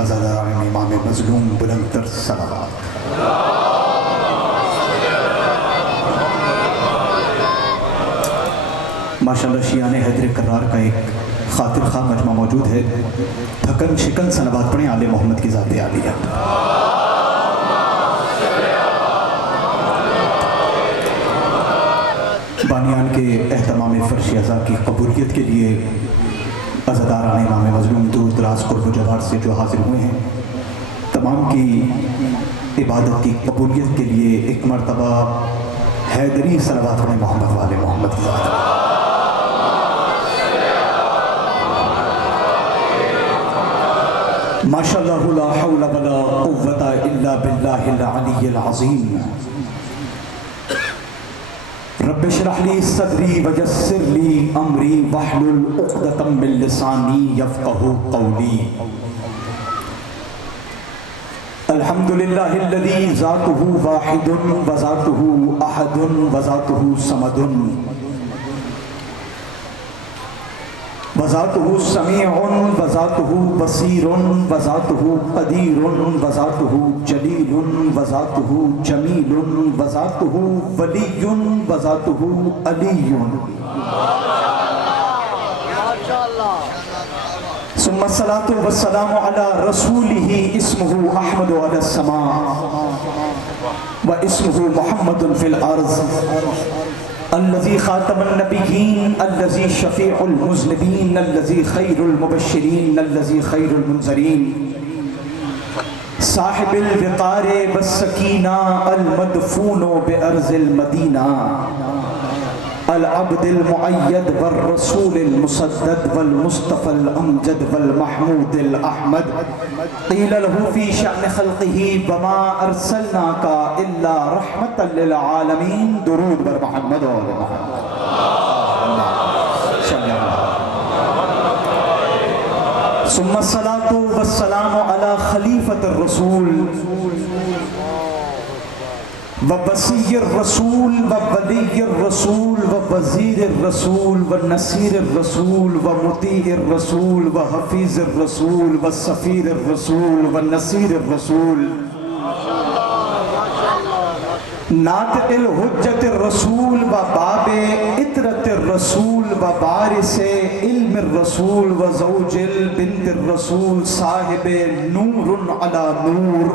अज़ादारान इमाम मज़लूम बुलंदतर सलावत। माशाअल्लाह शियाने हैदर करार का एक खातिर खा मजमा मौजूद है। थकन शिकन सलावत पढ़ें आले मोहम्मद की ज़ात आलिया। बानियान के एहतमाम फ़र्श अज़ा की कबूलियत के लिए अज़ादारान इमाम मज़लूम दूर दराज कुर्ब जवार से जो हाजिर हुए हैं, तमाम की इबादत की कबूलियत के लिए एक मरतबा हैदरी सलावत पढ़ें मोहम्मद वाले मोहम्मद की ज़ात। माशाअल्लाह ला हौला वला कुव्वता इल्ला बिल्लाहिल अलिय्यिल अज़ीम। रब्बि इश्रह ली सदरी वयस्सिर ली अमरी वहलुल उक़दतम मिन लिसानी यफ़क़हू क़ौली। अल्हम्दुलिल्लाहिल्लज़ी ज़ातुहु वाहिदुन व ज़ातुहु अहदुन व ज़ातुहु समदुन व ज़ातुहु समीउन व ज़ातुहु बसीरुन व ज़ातुहु क़दीरुन व ज़ातुहु जलीलुन व ज़ातुहु जमीलुन व ज़ातुहु वलियुन व ज़ातुहु अलियुन। सुम्मा सलातु व सलामु अला रसूलिही इस्मुहु अहमदु अला समा व इस्मुहु मुहम्मदुन फिल अर्ज़ अल्लज़ी ख़ातमुन नबिय्यीन अल्लज़ी शफ़ीउल मुज़निबीन अल्लज़ी खैरुल मुबश्शिरीन अल्लज़ी खैरुल मुनज़रीन साहिबुल विक़ार वस्सकीना अल मदफ़ूनु बिअर्ज़िल मदीना अल अब्दिल मुअय्यद वर रसूलिल मुसद्दद वल मुस्तफ़ल अमजद वल महमूदिल अहमद क़ील लहू फ़ी शअन ख़ल्क़िही वमा अरसलनाका इल्ला रहमतल लिल आलमीन। दुरूद बर मोहम्मद व आले मोहम्मद। सुम्मा सलातु व सलामु अला खलीफ़तिर रसूल व वसीय्यिर रसूल व वलिय्यिर रसूल व वज़ीरिर रसूल व नसीरिर रसूल व मुतीइर रसूल व हफ़ीज़िर रसूल व सफ़ीरिर रसूल व नसीरिर रसूल नातिक़िल हुज्जतिर रसूल व बाबे इतरतिर रसूल व बारिसे इल्मिर रसूल व ज़ौजिल बिन्तिर रसूल साहिबे नूरुन अला नूर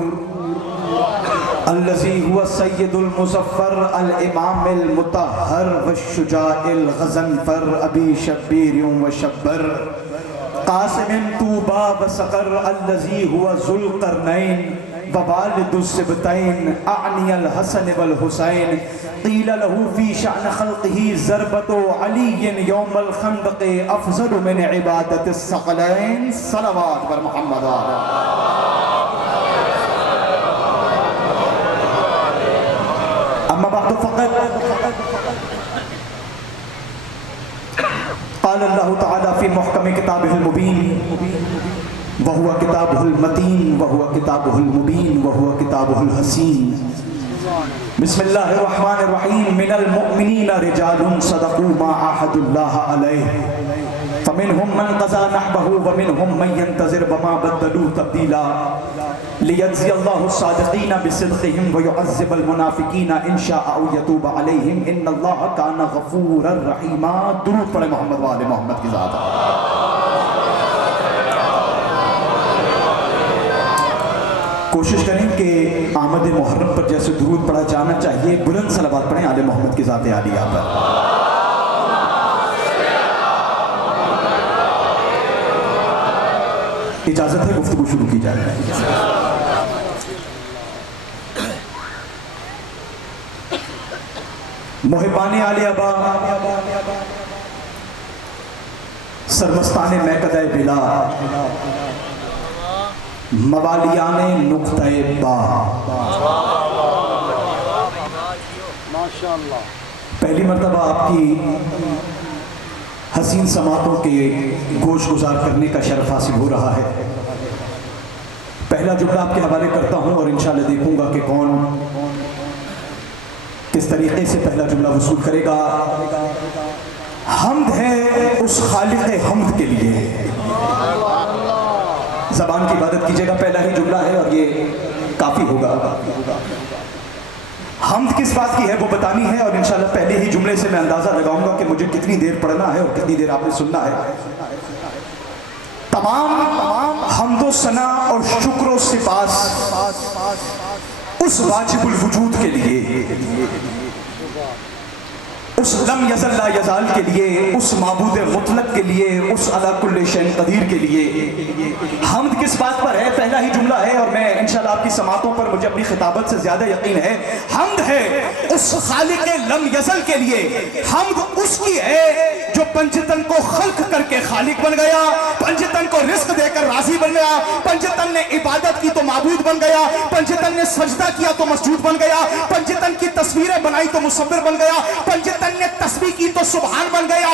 अल्लज़ी हुवा सय्यदुल मुज़फ़्फ़र अल इमामिल मुतहहर व शुजाइल ग़ज़नफ़र अबी शब्बीर व शब्बर क़ासिमिन तूबा व सक़र अल्लज़ी हुवा ज़ुल्क़रनैन व वालिदुस सिबतैन अअनियल हसन वल हुसैन क़ील लहू फ़ी शअन ख़ल्क़िही ज़रबतु अलीय्यिन यौमल ख़ंदक़ अफ़ज़लु मिन इबादतिस सक़लैन। सलावत बर मोहम्मद। अम्मा बअद फ़क़द क़ाल अल्लाहु तआला फ़ी मुहकम किताबिहिल मुबीन व हुवा किताबुहुल मतीन व हुवा किताबुहुल मुबीन व हुवा किताबुहुल हसीन। बिस्मिल्लाहिर रहमानिर रहीम। मिनल मुअमिनीना रिजालुन सदक़ू मा आहदुल्लाह अलैहि फमिनहुम मन क़ज़ा नहबहु व मिनहुम मन यंतज़िर व मा बद्दलू तब्दीला लियज्ज़ियल्लाहु अस्सादिक़ीना बिसिद्क़िहिम व युअज़्ज़िबल मुनाफ़िक़ीना इन शाअ औ यतूब अलैहिम इन्नल्लाह काना गफ़ूरर रहीमा। दुरूद पढ़े मोहम्मद व आले मोहम्मद की ज़ात। कोशिश करें कि आमद मुहर्रम पर जैसे दुरूद पढ़ा जाना चाहिए, बुलंद सलावत पढ़ें आले मोहम्मद की ज़ात आलिया पर। इजाज़त है गुफ्तगू शुरू की जाए। मुहिब्बाने आले अबा सरमस्ताने मैकदे बिला मवालियाने नुक्ते बा। पहली मरतबा आपकी हसीन समातों के गोश गुजार करने का शरफ हासिल हो रहा है। पहला जुमला आपके हवाले करता हूं और इंशाअल्लाह देखूंगा कि कौन किस तरीके से पहला जुमला वसूल करेगा। हम्द है उस खालिक़े हम्द के लिए ज़बान की इबादत कीजिएगा, पहला ही जुमला है और ये काफ़ी होगा। हमद किस बात की है वो बतानी है, और इंशाल्लाह पहले ही जुमले से मैं अंदाज़ा लगाऊंगा कि मुझे कितनी देर पढ़ना है और कितनी देर आपने सुनना है। तमाम हम्दो सना और शुक्र सिपास उस वाजिबुल वजूद के लिए, उस लम यज़ल ला यज़ाल के लिए, उस माबूद मुतलक के लिए, उस अला कुल्ले शैइन कदीर के लिए। हम्द किस बात पर है? पहला ही जुमला है और मैं इंशाल्लाह आपकी समातों पर मुझे अपनी खिताबत से ज्यादा यकीन है। हम्द है उस खालिक लम यज़ल के लिए, हम्द उसकी है जो पंजतन को खल्क करके खालिक बन गया, पंजतन को रिस्क देकर राजी बन गया, पंजतन ने इबादत की तो माबूद बन गया, पंजतन ने सजदा किया तो मसजूद बन गया, पंजतन की तस्वीरें बनाई तो मुसव्विर बन गया, पंजतन ने तस्बीह की तो सुभान बन गया।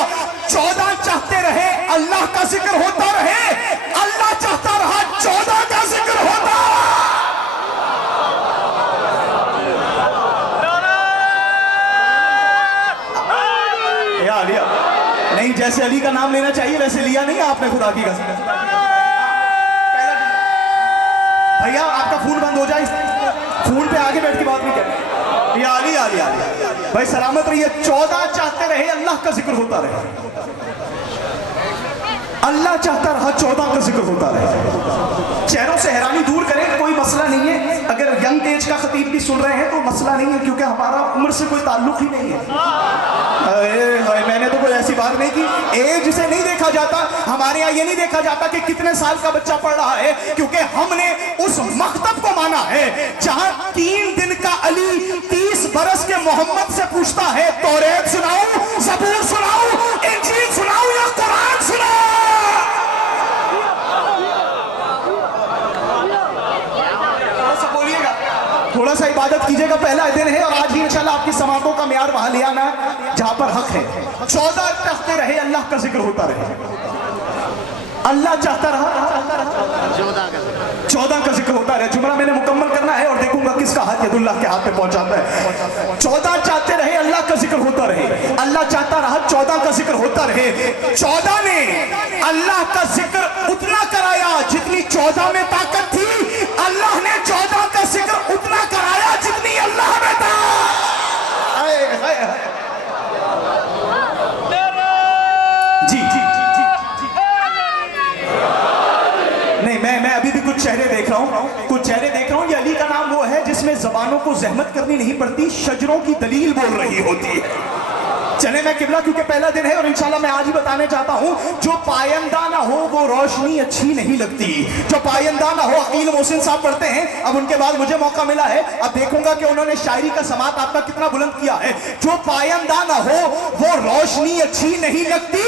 14 चाहते रहे अल्लाह का जिक्र होता रहे, अल्लाह चाहता रहा 14 का जिक्र होता। लिया नहीं, जैसे अली का नाम लेना चाहिए वैसे लिया नहीं आपने, खुदा की कसम। भैया आपका फोन बंद हो जाए, फोन पे आगे बैठ के बात नहीं करनी। या अली अली अली भाई सलामत रहिए। 14 चाहते रहे अल्लाह का जिक्र होता रहे, अल्लाह चाहता रहा 14 का जिक्र होता रहे। चेहरों से हैरानी दूर करें, कोई मसला नहीं है। अगर यंग एज का खतीब भी सुन रहे हैं तो मसला नहीं है, क्योंकि हमारा उम्र से कोई ताल्लुक ही नहीं है। मैंने तो कोई ऐसी बात नहीं की। एज से नहीं देखा जाता, हमारे यहाँ ये नहीं देखा जाता कि कितने साल का बच्चा पढ़ रहा है, क्योंकि हमने उस मकतब को माना है जहां 3 दिन का अली 30 बरस के मोहम्मद से पूछता है, तौरेत सुनाऊं, ज़बूर सुनाऊं, इंजील सुनाऊं या कुरान सुनाऊं? थोड़ा सा इबादत कीजिएगा, पहला दिन है और आज ही इंशाल्लाह आपकी समातों का म्यार वहां ले आना जहां पर हक है। 14 चाहते रहे अल्लाह का जिक्र होता रहे, अल्लाह चाहता रहा 14 का जिक्र होता रहे। जुमला मैंने मुकम्मल करना है और देखूंगा किसका हाथ यदुल्लाह के हाथ पे पहुंचाता है। 14 चाहते रहे अल्लाह का जिक्र होता रहे, अल्लाह चाहता रहा 14 का जिक्र होता रहे। 14 ने अल्लाह का जिक्र उतना कराया जितनी 14 में ताकत थी, अल्लाह ने 14 का जिक्र उतना कराया जितनी अल्लाह में था। जी जी जी नहीं, मैं अभी भी कुछ चेहरे देख रहा हूँ, कुछ चेहरे देख रहा हूँ। ये अली का नाम वो है जिसमें जबानों को जहमत करनी नहीं पड़ती, शजरों की दलील बोल रही होती है। चले मैं किबला, क्योंकि पहला दिन है और इंशाल्लाह मैं आज ही बताने चाहता हूँ, जो पायंदा ना हो वो रोशनी अच्छी नहीं लगती। जो पायंदा ना हो, अकील मोहसिन साहब पढ़ते हैं, अब उनके बाद मुझे मौका मिला है, अब देखूंगा कि उन्होंने शायरी का समात आपका कितना बुलंद किया है। जो पायंदा ना हो वो रोशनी अच्छी नहीं लगती,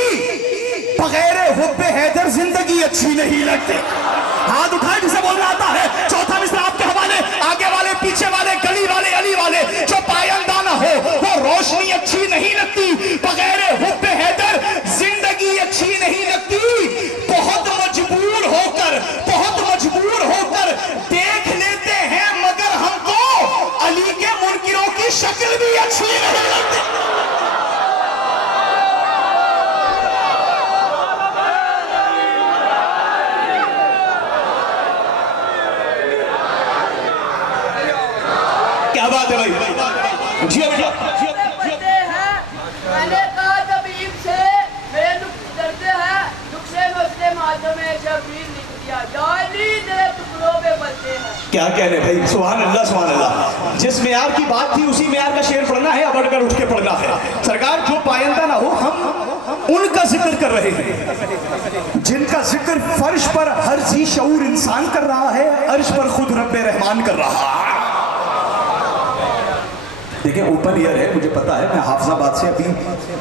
बगैर हुब्बे हैदर जिंदगी अच्छी नहीं लगती। हाथ उठाए जिसे बोलना आता है। चौथा मिसरा आपके हवाले, आगे वाले, पीछे वाले, गली वाले, अली वाले। जो पायंदा ना हो वो रोशनी अच्छी नहीं लगती, बगैर हुब्बे हैदर जिंदगी अच्छी नहीं लगती। बहुत मजबूर होकर देख लेते हैं, मगर हमको अली के मुनकिरों की शक्ल भी अच्छी नहीं लगती। क्या बात है भाई, जियो बेटा। मैंने कहा तबीब से डरते हैं, नुक्से नुस्खे माध्यम में शबीर लिख दिया, जाली तेरे टुकड़ों पे बचते हैं। क्या कह रहे भाई, सुभान अल्लाह सुभान अल्लाह। जिस मेयार की बात थी उसी मेयार का शेर पढ़ना है, अब अड़कर उठ के पढ़ना है। सरकार जो पायंदा ना हो, हम उनका जिक्र कर रहे हैं जिनका जिक्र फर्श पर हर जी शऊर इंसान कर रहा है, अर्श पर खुद रब्बे रहमान कर रहा है। देखिए ओपन ईयर है, मुझे पता है, मैं हाफिजाबाद से अभी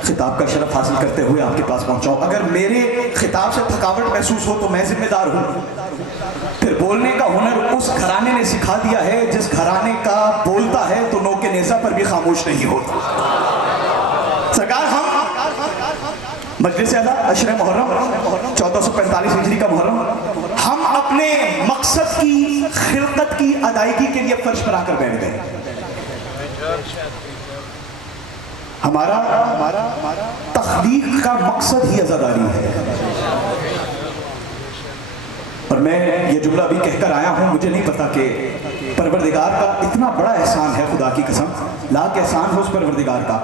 खिताब का शरफ हासिल करते हुए आपके पास पहुंचा हूं। अगर मेरे खिताब से थकावट महसूस हो तो मैं जिम्मेदार हूं। फिर बोलने का हुनर उस घराने ने सिखा दिया है जिस घराने का बोलता है तो नोके नेज़ा पर भी खामोश नहीं होता। सरकार हम मजलिस आला अशरे मुहर्रम 1445 हिजरी का मुहर्रम, हम अपने मकसद की खिलकत की अदायगी के लिए फर्श पर आकर बैठ गए। हमारा तख्लीक का मकसद ही अज़ादारी है। और मैं ये जुमला भी कहकर आया हूँ, मुझे नहीं पता कि परवरदिगार का इतना बड़ा एहसान है, खुदा की कसम लाख एहसान हो उस परवरदिगार का।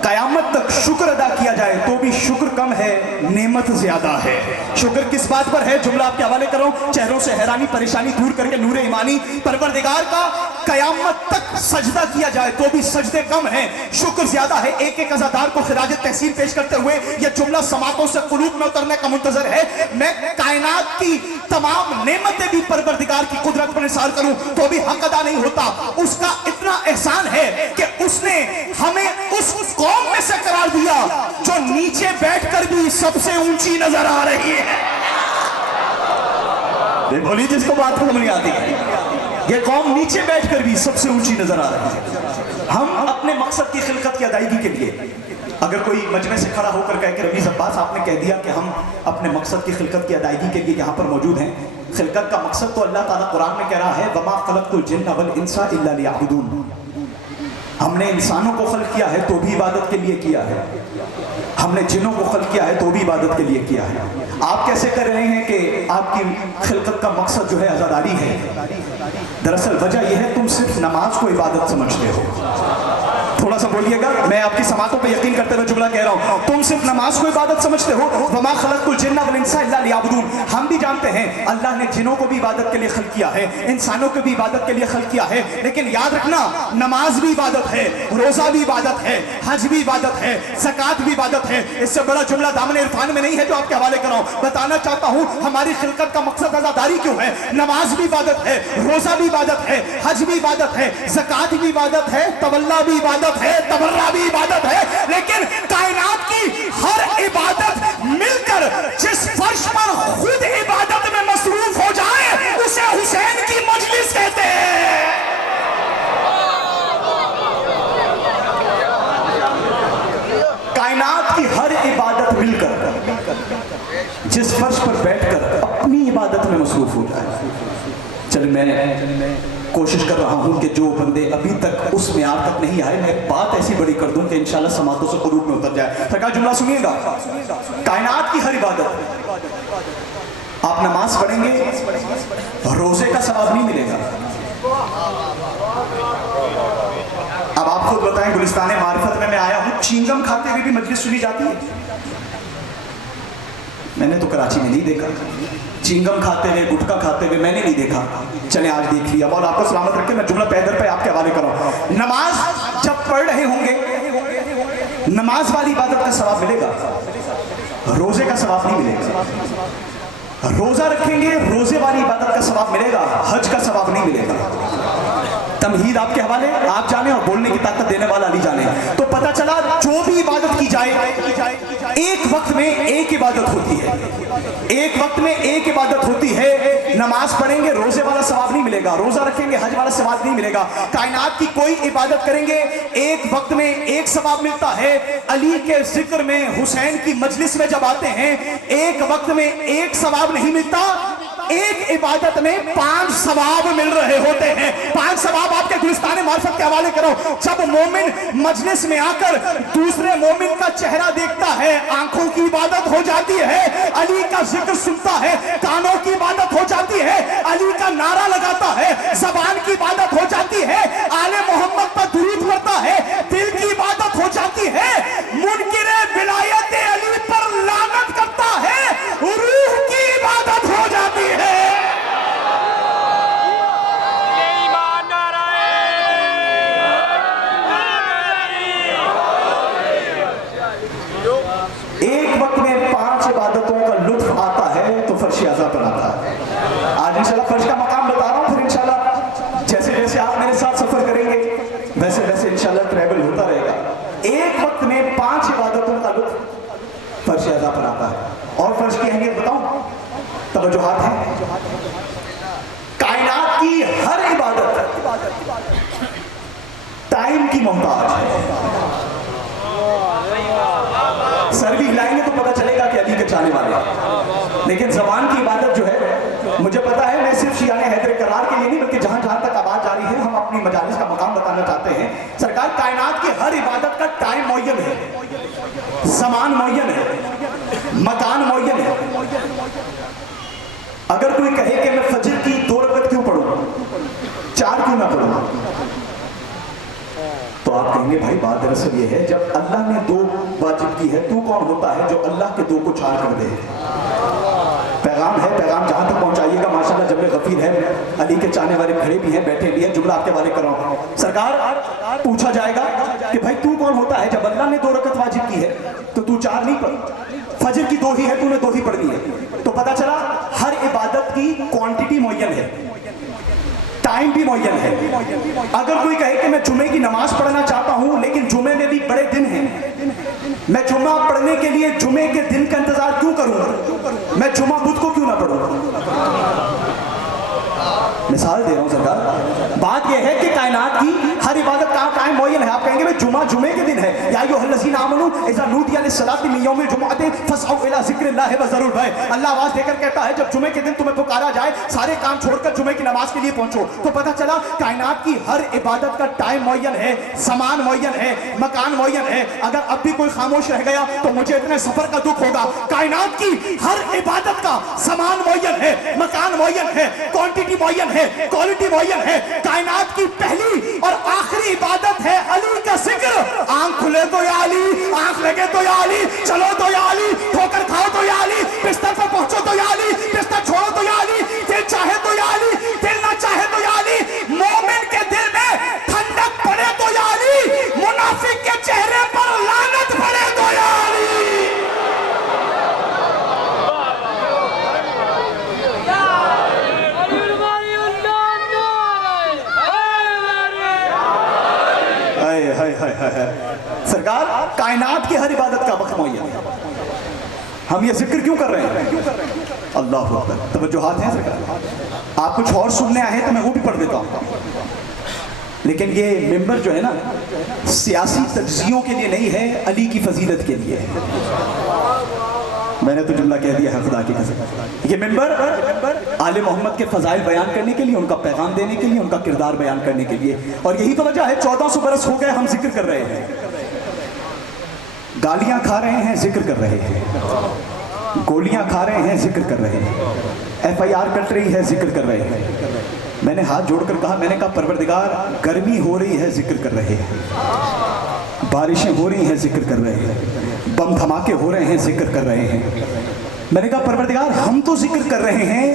कयामत तक शुक्र अदा किया जाए तो भी शुक्र कम है, नेमत ज्यादा है। शुक्र किस बात पर है, जुमला आपके हवाले करो, चेहरों से हैरानी परेशानी दूर करके नूरे ईमानी। परवरदिगार का कयामत तक सजदा किया जाए तो भी सजदे कम है, शुक्र ज्यादा है। एक एक अज़ादार को खिराज तहसीन पेश करते हुए यह जुमला समातों से कुलूब में उतरने का मुंतजर है। मैं कायनात की तमाम नेमतें भी परवरदिगार की कुदरत पर निसार करूं तो भी हक अदा नहीं होता। उसका इतना एहसान है कि उसने हमें उस कौम में से करार दिया जो नीचे बैठकर भी सबसे ऊंची नजर आ रही है। बोली जिसको बात समझ नहीं आती है, ये कौम नीचे बैठकर भी सबसे ऊंची नजर आ रही है। हम अपने मकसद की खिलकत की अदायगी के लिए, अगर कोई मजमे से खड़ा होकर कहे कि रमीज अब्बास आपने कह दिया कि हम अपने मकसद की खिलकत की अदायगी के लिए यहाँ पर मौजूद हैं, खिलकत का मकसद तो अल्लाह ताला कुरान में कह रहा है, वमा खलक़तुल जिन्ना वल इंसा इल्ला लियअबुदून। हमने इंसानों को खल्क़ किया है तो भी इबादत के लिए किया है, हमने जिन्नों को खल्क़ किया है तो भी इबादत के लिए किया है। आप कैसे कर रहे हैं कि आपकी खिलकत का मकसद जो है आज़ादारी है? दरअसल वजह यह है तुम सिर्फ नमाज को इबादत समझते हो। थोड़ा सा बोलिएगा, मैं आपकी समातों पे यकीन करते हुए जुमला कह रहा हूँ, तुम सिर्फ नमाज को इबादत समझते हो। वमा खलक़तुल जिन्ना वल इंसा इल्ला लियअबुदून। हम भी जानते हैं अल्लाह ने जिन्नों को भी इबादत के लिए खल्क़ किया है, इंसानों को भी इबादत के लिए खल्क़ किया है, लेकिन याद रखना नमाज भी इबादत है, रोजा भी इबादत है, हज भी इबादत है, ज़कात भी इबादत है। इससे बड़ा जुमला दामन इरफान में नहीं है जो आपके हवाले कर रहा हूँ। बताना चाहता हूँ हमारी खिलकत का मकसद आज़ादारी क्यों है। नमाज भी इबादत है, रोजा भी इबादत है, हज भी इबादत है, ज़कात भी इबादत है, तवल्ला भी इबादत है, तबर्रा भी इबादत है, लेकिन कायनात की हर इबादत मिलकर जिस फर्श पर खुद इबादत में मसरूफ हो जाए उसे हुसैन की मजलिस कहते हैं। कायनात की हर इबादत मिलकर जिस फर्श पर बैठकर अपनी इबादत में मसरूफ हो जाए। चलिए मैं कोशिश कर रहा हूं कि जो बंदे अभी तक उस म्यार तक नहीं आए, मैं बात ऐसी बड़ी कर दूं कि इंशाल्लाह समातों से कुलूब में उतर जाए। सरकार जुमला सुनिएगा, कायनात की हर इबादत, आप नमाज पढ़ेंगे रोजे का सवाब नहीं मिलेगा। अब आप खुद बताएं, गुलिस्तान मारिफत में मैं आया हूं, चींगम खाते हुए भी मजलिस सुनी जाती है? मैंने तो कराची में नहीं देखा, चिंगम खाते हुए गुटखा खाते हुए मैंने नहीं देखा। चले आज देख लिया, और आपको सलामत रखे। मैं जुमला पैदर पे आपके हवाले करूं, नमाज जब पढ़ रहे होंगे नमाज वाली इबादत का सवाब मिलेगा, रोजे का सवाब नहीं मिलेगा। रोजा रखेंगे रोजे वाली इबादत का सवाब मिलेगा, हज का सवाब नहीं मिलेगा। तमहीद आपके हवाले, आप जाने और बोलने की ताकत देने वाला अली जाने। तो पता चला जो भी इबादत की जाए एक वक्त में एक इबादत होती है, एक वक्त में एक इबादत होती है। नमाज पढ़ेंगे रोजे वाला सवाब नहीं मिलेगा, रोजा रखेंगे हज वाला सवाब नहीं मिलेगा। कायनात की कोई इबादत करेंगे एक वक्त में एक सवाब मिलता है। अली के जिक्र में, हुसैन की मजलिस में जब आते हैं एक वक्त में एक सवाब नहीं मिलता, एक इबादत में 5 सवाब मिल रहे होते हैं। 5 सवाब आपके गुलिस्तान मार्फत के हवाले करो। जब मोमिन मजलिस में आकर दूसरे मोमिन का चेहरा देखता है, आंखों की इबादत हो जाती है। अली का जिक्र सुनता है, कानों की इबादत हो जाती है। अली का नारा लगाता है, जबान की इबादत हो जाती है। आले मोहम्मद पर दुरूद पड़ता है, दिल की इबादत हो जाती है। मुनकिरे विलायत अली पर लानत करता है, रूह की इबादत हो जाती है। एक वक्त में 5 इबादतों का लुत्फ आता है तो फर्श आज़ा पर आता है। आज इंशाल्लाह फर्श का मकाम बता रहा हूं, फिर इंशाल्लाह जैसे जैसे आप मेरे साथ सफर करेंगे वैसे वैसे इंशाल्लाह ट्रैवल होता रहेगा। एक वक्त में 5 इबादतों का लुत्फ फर्श आज़ा पर आता है। और फर्श की अहमियत बताऊं, तवज्जुहात है। कायनात की हर इबादत टाइम की मोहताज है। सर भी हिलाएंगे तो पता चलेगा कि अली के चाहने वाले हैं, लेकिन जबान की इबादत जो है, मुझे पता है मैं सिर्फ शियाने हैदर करार के लिए नहीं बल्कि जहां जहां तक आवाज जा रही है हम अपनी मजालिस का मकाम बताना चाहते हैं। सरकार कायनात की हर इबादत का टाइम मुअय्यन है, जमान मुअय्यन है, मकान मुअय्यन है। अगर कोई कहे कि मैं फजर की 2 रकत क्यों पढ़ूं, 4 क्यों ना पढ़ूं, तो आप कहेंगे भाई बात दरअसल ये है, जब अल्लाह ने 2 वाजिब की है, तू कौन होता है जो अल्लाह के 2 को 4 कर दे। पैगाम है, पैगाम जहां तक पहुंचाइएगा। माशाल्लाह जब गफीर है, अली के चाहने वाले खड़े भी हैं, बैठे भी हैं। जुमला आपके वाले कर रहा हूं। सरकार, पूछा जाएगा कि भाई तू कौन होता है, जब अल्लाह ने 2 रकत वाजिब की है तो तू 4 नहीं पढ़, फजर की 2 ही है, तूने 2 ही पढ़नी है। तो पता चला हर इबादत की क्वांटिटी मुअय्यन है, टाइम भी मुअय्यन है। अगर कोई कहे कि मैं जुमे की नमाज पढ़ना चाहता हूं लेकिन जुमे में भी बड़े दिन हैं, मैं जुमा पढ़ने के लिए जुमे के दिन का इंतजार क्यों करूंगा, मैं जुमा बुध को क्यों ना पढ़ूं। मिसाल दे रहा हूं सरकार, बात यह है कि कायनात की हर इबादत का टाइम मुअय्यन है। आप कहेंगे भाई जुमा जुमे के दिन है, या अय्युहल्लज़ीना आमनू इज़ा नूदिया लिस्सलाति मिन यौमिल जुमुअति फस्अऊ इला ज़िक्रिल्लाहि व ज़रूल बैअ। अल्लाह आवाज देकर कहता है जब जुमे के दिन तुम्हें पुकारा जाए, सारे काम छोड़कर जुमे की नमाज के लिए पहुंचो। तो पता चला कायनात की हर इबादत का टाइम मुअय्यन है, सामान मुअय्यन है, मकान मुअय्यन है। अगर अब भी कोई खामोश रह गया तो मुझे इतने सफर का दुख होगा। कायनात की हर इबादत का सामान मुअय्यन है, मकान मुअय्यन है, क्वांटिटी मुअय्यन है, क्वालिटी मुअय्यन है। कायनात की पहली और आखिरी इबादत है अली का जिक्र। आंख खुले तो या अली, आंख लगे तो या अली, चलो तो या अली, ठोकर खाओ तो या अली, बिस्तर पर पहुंचो तो या अली, बिस्तर छोड़ो तो या अली, दिल चाहे तो या अली, दिल ना चाहे तो या अली। मोमिन के दिल में ठंडक पड़े तो या अली, मुनाफिक के चेहरे पर लानत पड़े तो या अली। सरकार, कायनात की हर इबादत का वक्त मुअय्यन है। हम ये जिक्र क्यों कर रहे हैं? अल्लाह अकबर। तवज्जुहात हैं सरकार, आप कुछ और सुनने आए तो मैं वो भी पढ़ देता हूं, लेकिन ये मिंबर जो है ना, सियासी तज्जियों के लिए नहीं है, अली की फजीलत के लिए है। मैंने तो जुमला कह दिया है खुदा की कसम। ये मिंबर आले मोहम्मद के फजाइल बयान करने के लिए, उनका पैगाम देने के लिए, उनका किरदार बयान करने के लिए। और यही तो वजह है 1400 बरस हो गए हम जिक्र कर रहे हैं, गालियां खा रहे हैं, जिक्र कर रहे हैं, गोलियां खा रहे हैं, जिक्र कर रहे हैं, FIR कट रही है, जिक्र कर रहे हैं। मैंने हाथ जोड़कर कहा, मैंने कहा परवरदिगार गर्मी हो रही है, जिक्र कर रहे हैं, बारिशें हो रही हैं, जिक्र कर रहे हैं, बम धमाके हो रहे हैं, जिक्र कर रहे हैं। मैंने कहा परवरदिगार हम तो जिक्र कर रहे हैं,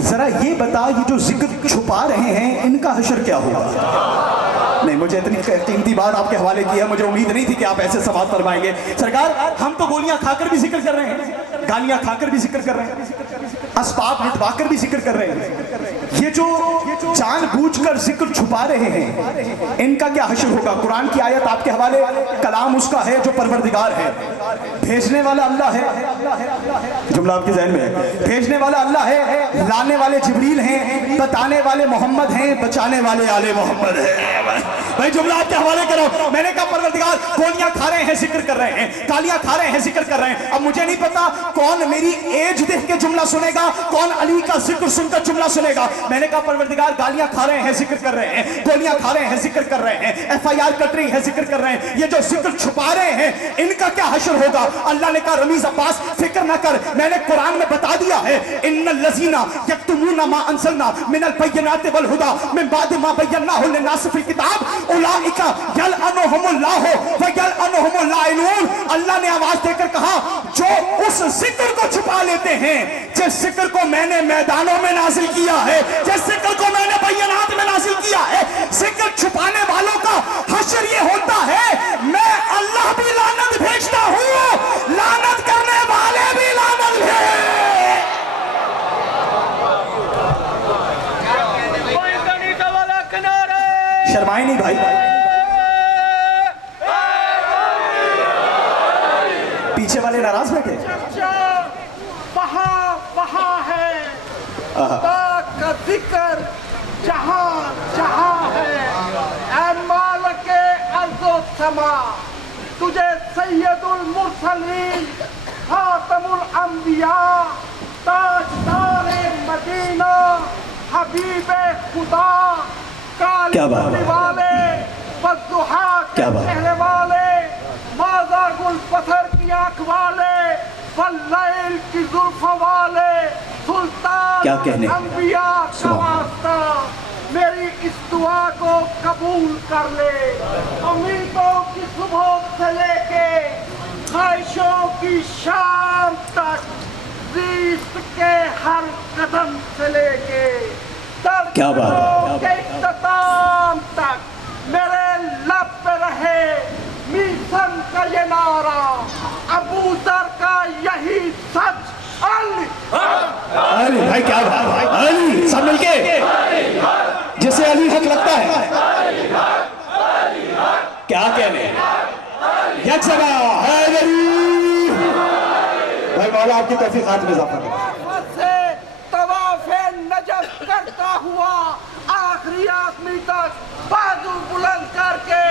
जरा ये बता ये जो जिक्र छुपा रहे हैं इनका हशर क्या होगा। नहीं, मुझे इतनी कीमती बात आपके हवाले की है, मुझे उम्मीद नहीं थी कि आप ऐसे सवाल फरमाएंगे। सरकार, हम तो गोलियां खाकर भी जिक्र कर रहे हैं, गालियां खाकर भी जिक्र कर रहे हैं, अस्बाब लुटवाकर भी जिक्र कर रहे हैं। ये जो जानबूझकर जिक्र छुपा रहे हैं इनका क्या हशर होगा। कुरान की आयत आपके हवाले, कलाम उसका है जो परवरदिगार है, भेजने वाला अल्लाह है। जुमला आपके ज़हन में है, भेजने वाला अल्लाह है, लाने वाले जिब्रील हैं, बताने वाले मोहम्मद हैं, बचाने वाले आले मोहम्मद हैं। भाई जुमला आपके हवाले करो। मैंने कहा परवरदिगार गोलियां खा रहे हैं, जिक्र कर रहे हैं, गालियां खा रहे हैं, जिक्र कर रहे हैं। अब मुझे नहीं पता कौन मेरी एज देख के जुमला सुनेगा, कौन अली का जिक्र सुनकर जुमला सुनेगा। मैंने कहा परवरदिगार गालियां खा रहे हैं, जिक्र कर रहे हैं, गोलियां खा रहे हैं, जिक्र कर रहे हैं, FIR कट रही है, जिक्र कर रहे हैं। ये जो जिक्र छुपा रहे हैं इनका क्या हशर होगा। अल्लाह ने कहा रमीज अब्बास फिक्र ना कर, मैंने कुरान में बता दिया है, इन्नल लज़ीना यक्तुमूना मा अंज़लना मिनल बय्यिनाति वल हुदा मिन बाद मा बय्यनाहु लिन्नास फिल किताब उलाइका यलअनुहुमुल्लाहु व यलअनुहुमुल लाइनून। अल्लाह ने आवाज देकर कहा जो उस जिक्र को छुपा लेते हैं, जिस जिक्र को मैंने मैदानों में नाजिल किया है, जिस जिक्र को मैंने बय्यनात में नाजिल किया है, जिक्र छुपाने वालों का हशर ये होता है, मैं अल्लाह भी लानत भेजता हूं, लानत करने वाले भी लानत भेज। शर्माए नहीं भाई, पीछे वाले नाराज बैठे। वहाँ है खुदा का जिक्र, जहाँ जहाँ है। ऐ मालिके अर्ज़ो समा, तुझे सैयदुल मुरसलीन, खातमुल अंबिया, ताजदारे मदीना, हबीबे खुदा, काली वाले, बद्दुहा के चेहरे वाले, माज़ा गुल पत्थर की आंख वाले, वल्लैल की जुल्फ़ वाले, सुल्तान क्या कहने? अंबिया का वास्ता मेरी इस दुआ को कबूल कर ले। उम्मीदों की सुबह से लेके ख्वाहिशों की शाम तक, रिज़्क़ के हर कदम से लेके क्या बात है, के इख्तिताम तक मेरे लब पे रहे मिशन का ये नारा, अबू दर का यही सच। अली भाई, क्या बात है, अली सब मिलके जिसे अली हक लगता है, क्या कहने, यक सगा भाई, मौला आपकी तौफीक़ात में इजाफा करे। से तवाफ़े नजफ करता हुआ आखिरी आदमी तक बाजू बुलंद करके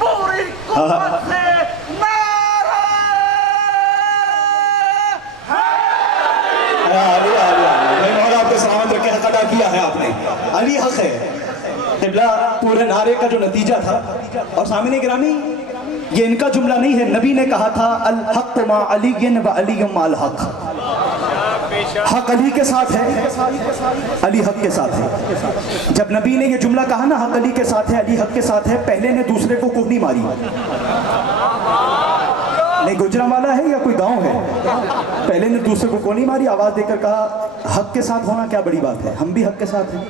पूरी कुव्वत से नारा अली, भाई मौला आपको सलामत रखे, हक अदा किया है आपने, अली हक है। क़िबला पूरे नारे का जो नतीजा था, और सामने गिरामी ये इनका जुमला नहीं है, नबी ने कहा था अल हक़ मा अलीयन व अलीयुम माल हक़, हक अली के साथ है, अली हक के साथ है। जब नबी ने ये जुमला कहा ना, हक अली के साथ है, अली हक के साथ है, पहले ने दूसरे को कुहनी मारी, नहीं गुजरांवाला है या कोई गांव है, पहले ने दूसरे को कोनी मारी, आवाज देकर कहा हक के साथ होना क्या बड़ी बात है, हम भी हक के साथ हैं,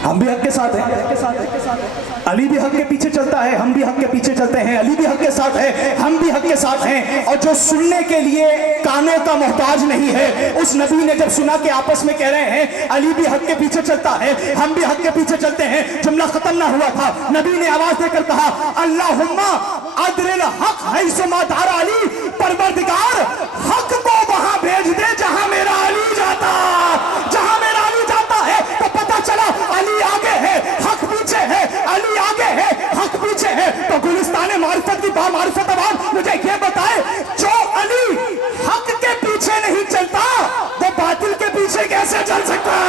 हम भी हक के साथ हैं, अली भी हक के पीछे चलता है, हम भी हक के पीछे चलते हैं, अली भी हक के साथ है, हम भी हक के साथ हैं। और जो सुनने के लिए कानों का मोहताज नहीं है, उस नबी ने जब सुना कि आपस में कह रहे हैं अली भी हक के पीछे चलता है, हम भी हक के पीछे चलते हैं, जुमला खत्म ना हुआ था, नबी ने आवाज देकर कहा अल्लाहुम्मा अदरिल हक हैसुमा दार अली, परवरदिगार हक को वहां भेज दे जहां मेरा अली जाता, जहां मेरा अली जाता है। तो पता चला अली आगे है, हक पीछे है, अली आगे है, हक पीछे है। तो गुलिस्तान मारिफत की बामारिफत आवाम मुझे ये बताए, जो अली हक के पीछे नहीं चलता वो बातिल के पीछे कैसे चल सकता है?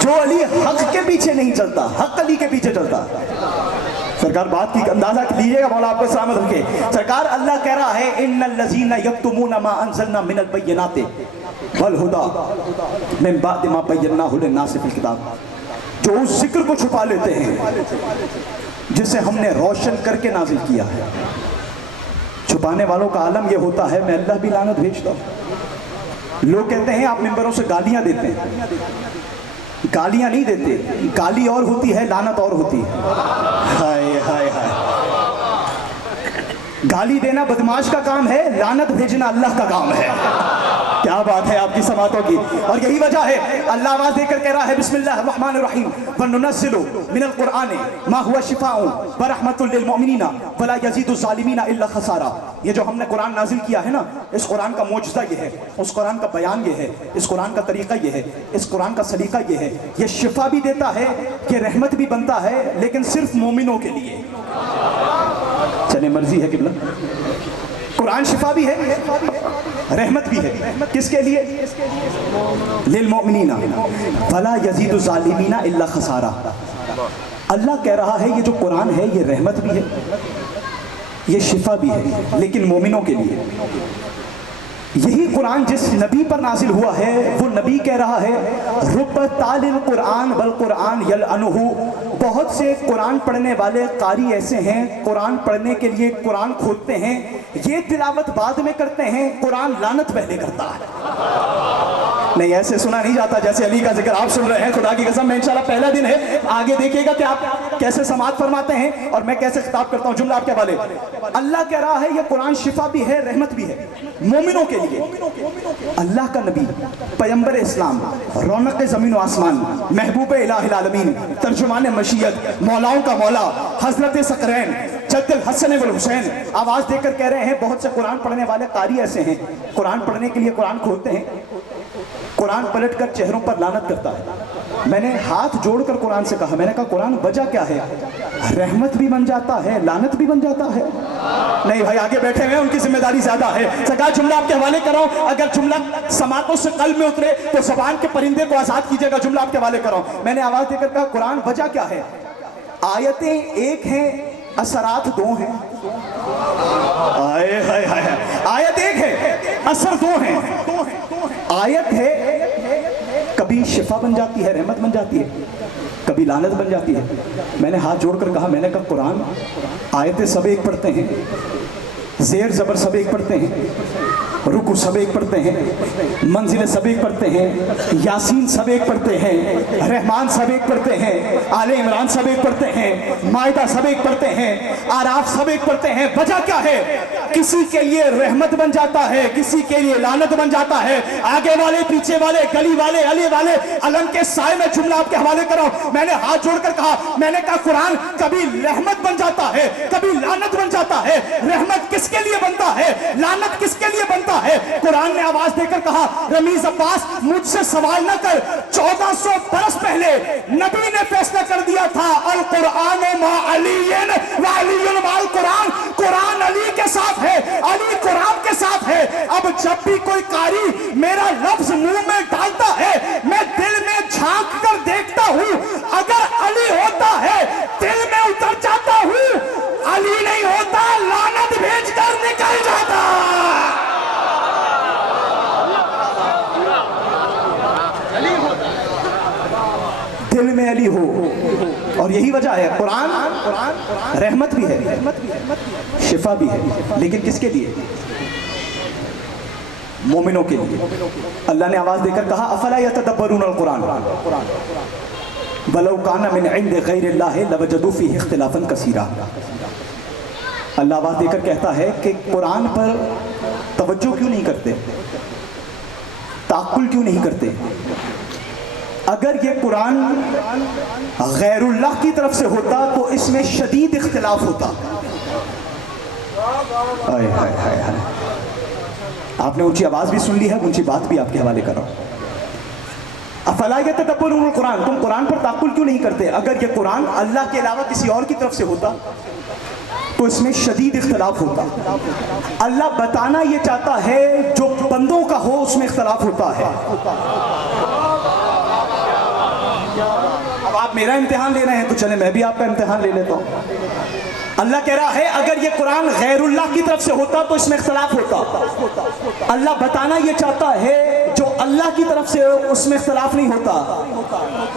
जो अली हक के पीछे नहीं चलता, हक अली के पीछे चलता। सरकार बात की अंदाजा लीजिएगा, मौला आपको सलामत रखे। सरकार अल्लाह कह रहा है इन्नल लज़ीना यक्तुमूना मा अंज़लना मिनल बय्यिनाति वल हुदा मिन बादि मा बय्यनाहु लिन्नासि फिल किताब, जो उस जिक्र को छुपा लेते हैं जिसे हमने रोशन करके नाजिल किया है। छुपाने वालों का आलम यह होता है, मैं अल्लाह भी लानत भेजता हूँ। लोग कहते हैं आप मिंबरों से गालियां देते हैं, गालियां नहीं देते, गाली और होती है, लानत और होती है। हाय हाय हाय, गाली देना बदमाश का काम है, लानत भेजना अल्लाह का काम है। क्या बात है आपकी समातों की। और यही वजह है अल्लाह आवाज देकर कह रहा है बिस्मिल्लाहिर्रहमानिर्रहीम वनुनज़्ज़िलु मिनल कुरआनि मा हुवा शिफाउन व रहमतुल लिल मुमिनीना वला यज़ीदु ज़ालिमीना इल्ला खसारा। ये जो हमने कुरान नाजिल किया है ना, इस कुरान का मौजज़ा ये है, उस कुरान का बयान ये है, इस कुरान का तरीका ये है, इस कुरान का सलीका ये है। ये शिफा भी देता है, ये रहमत भी बनता है, लेकिन सिर्फ मोमिनों के लिए। चले मर्जी है किबला, कुरान शिफा भी है, रहमत भी है, किसके लिए? लिल मोमिनीना वला यज़ीदु ज़ालिमीना इल्ला खसारा। अल्लाह कह रहा है ये जो कुरान है ये रहमत भी है, ये शिफा भी है, लेकिन मोमिनों के लिए। यही कुरान जिस नबी पर नाजिल हुआ है, वो नबी कह रहा है रुब तालिल कुरान बल कुरान यल अनुहु, बहुत से कुरान पढ़ने वाले कारी ऐसे हैं, कुरान पढ़ने के लिए कुरान खोलते हैं, ये तिलावत बाद में करते हैं, कुरान लानत पहले करता है। नहीं, ऐसे सुना नहीं जाता जैसे अली का जिक्र आप सुन रहे हैं। खुदा की कसम, मैं इंशाल्लाह पहला दिन है, आगे देखिएगा कि आप कैसे समाअत फरमाते हैं और मैं कैसे खिताब करता हूं। जुमला आपके हवाले, अल्लाह कह रहा है ये कुरान शिफा भी है, रहमत भी है मोमिनों के लिए। अल्लाह का नबी पैगंबर इस्लाम, रौनक ज़मीन व आसमान, महबूब इलाहिल आलमीन, तर्जुमान मशीयत, मौलाओं का मौला, हजरत सकरैन, जद्दुल हसन वल हुसैन, आवाज देकर कह रहे हैं बहुत से कुरान पढ़ने वाले कारी ऐसे हैं, कुरान पढ़ने के लिए कुरान खोलते हैं, कुरान पलटकर चेहरों पर लानत करता है। मैंने हाथ जोड़कर कुरान से कहा, मैंने कहा कुरान वजह क्या है? रहमत भी बन जाता है, लानत भी बन जाता है। नहीं भाई, आगे बैठे हुए उनकी जिम्मेदारी ज्यादा है। सरकार जुमला आपके हवाले कराओ, अगर जुमला समातों से कल में उतरे तो ज़बान के परिंदे को आजाद कीजिएगा। जुमला आपके हवाले कराओ। मैंने आवाज देकर कहा कुरान वजह क्या है? आयतें एक हैं, असरात दो हैं। आए हाय हाय, आयत एक है, असर दो हैं। आयत है कभी शिफा बन जाती है, रहमत बन जाती है, कभी लानत बन जाती है। मैंने हाथ जोड़कर कहा, मैंने कहा कुरान आयतें सब एक पढ़ते हैं, ज़ेर ज़बर सब एक पढ़ते हैं, रुकू सब एक पढ़ते हैं, मंजिल सब एक पढ़ते हैं, यासीन सब एक पढ़ते हैं, रहमान सब एक पढ़ते हैं, आले इमरान सब एक पढ़ते हैं, मायदा सब एक पढ़ते हैं, आराफ सब एक पढ़ते हैं। वजह क्या है? किसी के लिए रहमत बन जाता है, किसी के लिए लानत बन जाता है। आगे वाले, पीछे वाले, गली वाले, अली वाले, अलम के साए में जुमला आपके हवाले कराओ। मैंने हाथ जोड़कर कहा, मैंने कहा कुरान कभी रहमत बन जाता है, कभी लानत बन जाता है। रहमत किसके लिए बनता है, लानत किसके लिए बनता है? कुरान ने आवाज देकर कहा, रमीज अब्बास मुझसे सवाल न कर, 1400 बरस पहले नबी ने फैसला कर दिया था, अल कुरान मा अलीयन व अलीयुन माल कुरान, कुरान अली के साथ है, अली कुरान के साथ है। अब जब भी कोई कारी मेरा लफ्ज मुंह में डालता है, मैं दिल में झांक कर देखता हूं, अगर अली होता है दिल में उतर जाता हूं, अली नहीं होता लानत भेजकर निकल जाता। दिल में अली हो, और यही वजह है कुरान रहमत भी है, शिफा भी है, लेकिन किसके लिए? मोमिनों के लिए। अल्लाह ने आवाज देकर कहा, अफला यतदब्बरून अल कुरान वलौ काना मिन इंदि गैरिल्लाहि लवजदू फीहि इख्तिलाफन कसीरा। अल्लाह आवाज देकर कहता है कि कुरान पर तवज्जो क्यों नहीं करते, ताक़ुल क्यों नहीं करते? अगर ये कुरान गैरुल्लाह की तरफ से होता तो इसमें शदीद इख्तिलाफ होता। हाय हाय हाय हाय, आपने ऊंची आवाज भी सुन ली है, ऊंची बात भी आपके हवाले कर रहा हूं। अफला यतदब्बरून कुरान, तुम कुरान पर ताक़ुल क्यों नहीं करते? अगर ये कुरान अल्लाह के अलावा किसी और की तरफ से होता तो इसमें शदीद इख्तिलाफ होता। अल्लाह बताना ये चाहता है जो बंदों का हो उसमें इख्तिलाफ होता है। अब आप मेरा इम्तिहान ले रहे हैं तो चले मैं भी आपका इम्तिहान ले लेता हूं। अल्लाह कह रहा है अगर ये कुरान गैरुल्लाह की तरफ से होता तो इसमें इख्तिलाफ होता। अल्लाह बताना ये चाहता है जो अल्लाह की तरफ से उसमें इख्तिलाफ नहीं होता,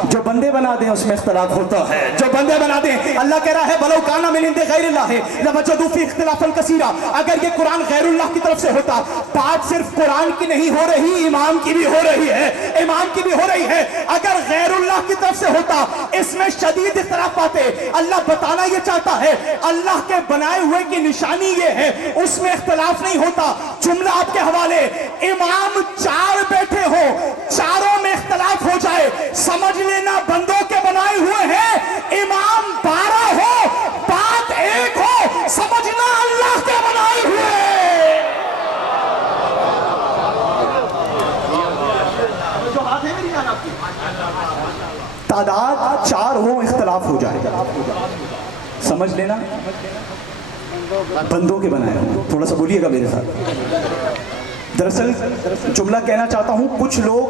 जो बंदे बना दें उसमें इख्तिलाफ होता है, जो बंदे बना दें। अल्लाह कह रहा है वलौ काना मिन इंदि गैरिल्लाह लवजदू फी इख्तिलाफन कसीरा। अगर ये कुरान गैरुल्लाह की तरफ से होता, बात सिर्फ कुरान की नहीं हो रही, इमाम की भी हो रही है, इमाम की भी हो रही है। अगर गैरुल्लाह की तरफ से होता इसमें शदीद इख्तिलाफ पाते। अल्लाह बताना ये चाहता है अल्लाह के बनाए हुए की निशानी ये है, उसमें इख्तिलाफ नहीं होता। जुमला आपके हवाले, इमाम 4 बैठे हो, चारों में इख्तिलाफ हो जाए, समझ लेना बंदों के बनाए हुए हैं। इमाम 12 हो, बात एक हो, समझना अल्लाह के बनाए हुए। तादाद 4 हो, इख्तिलाफ हो जाए, समझ लेना बंदों के बनाए हो। थोड़ा सा बोलिएगा मेरे साथ। दरअसल जुमला कहना चाहता हूं, कुछ लोग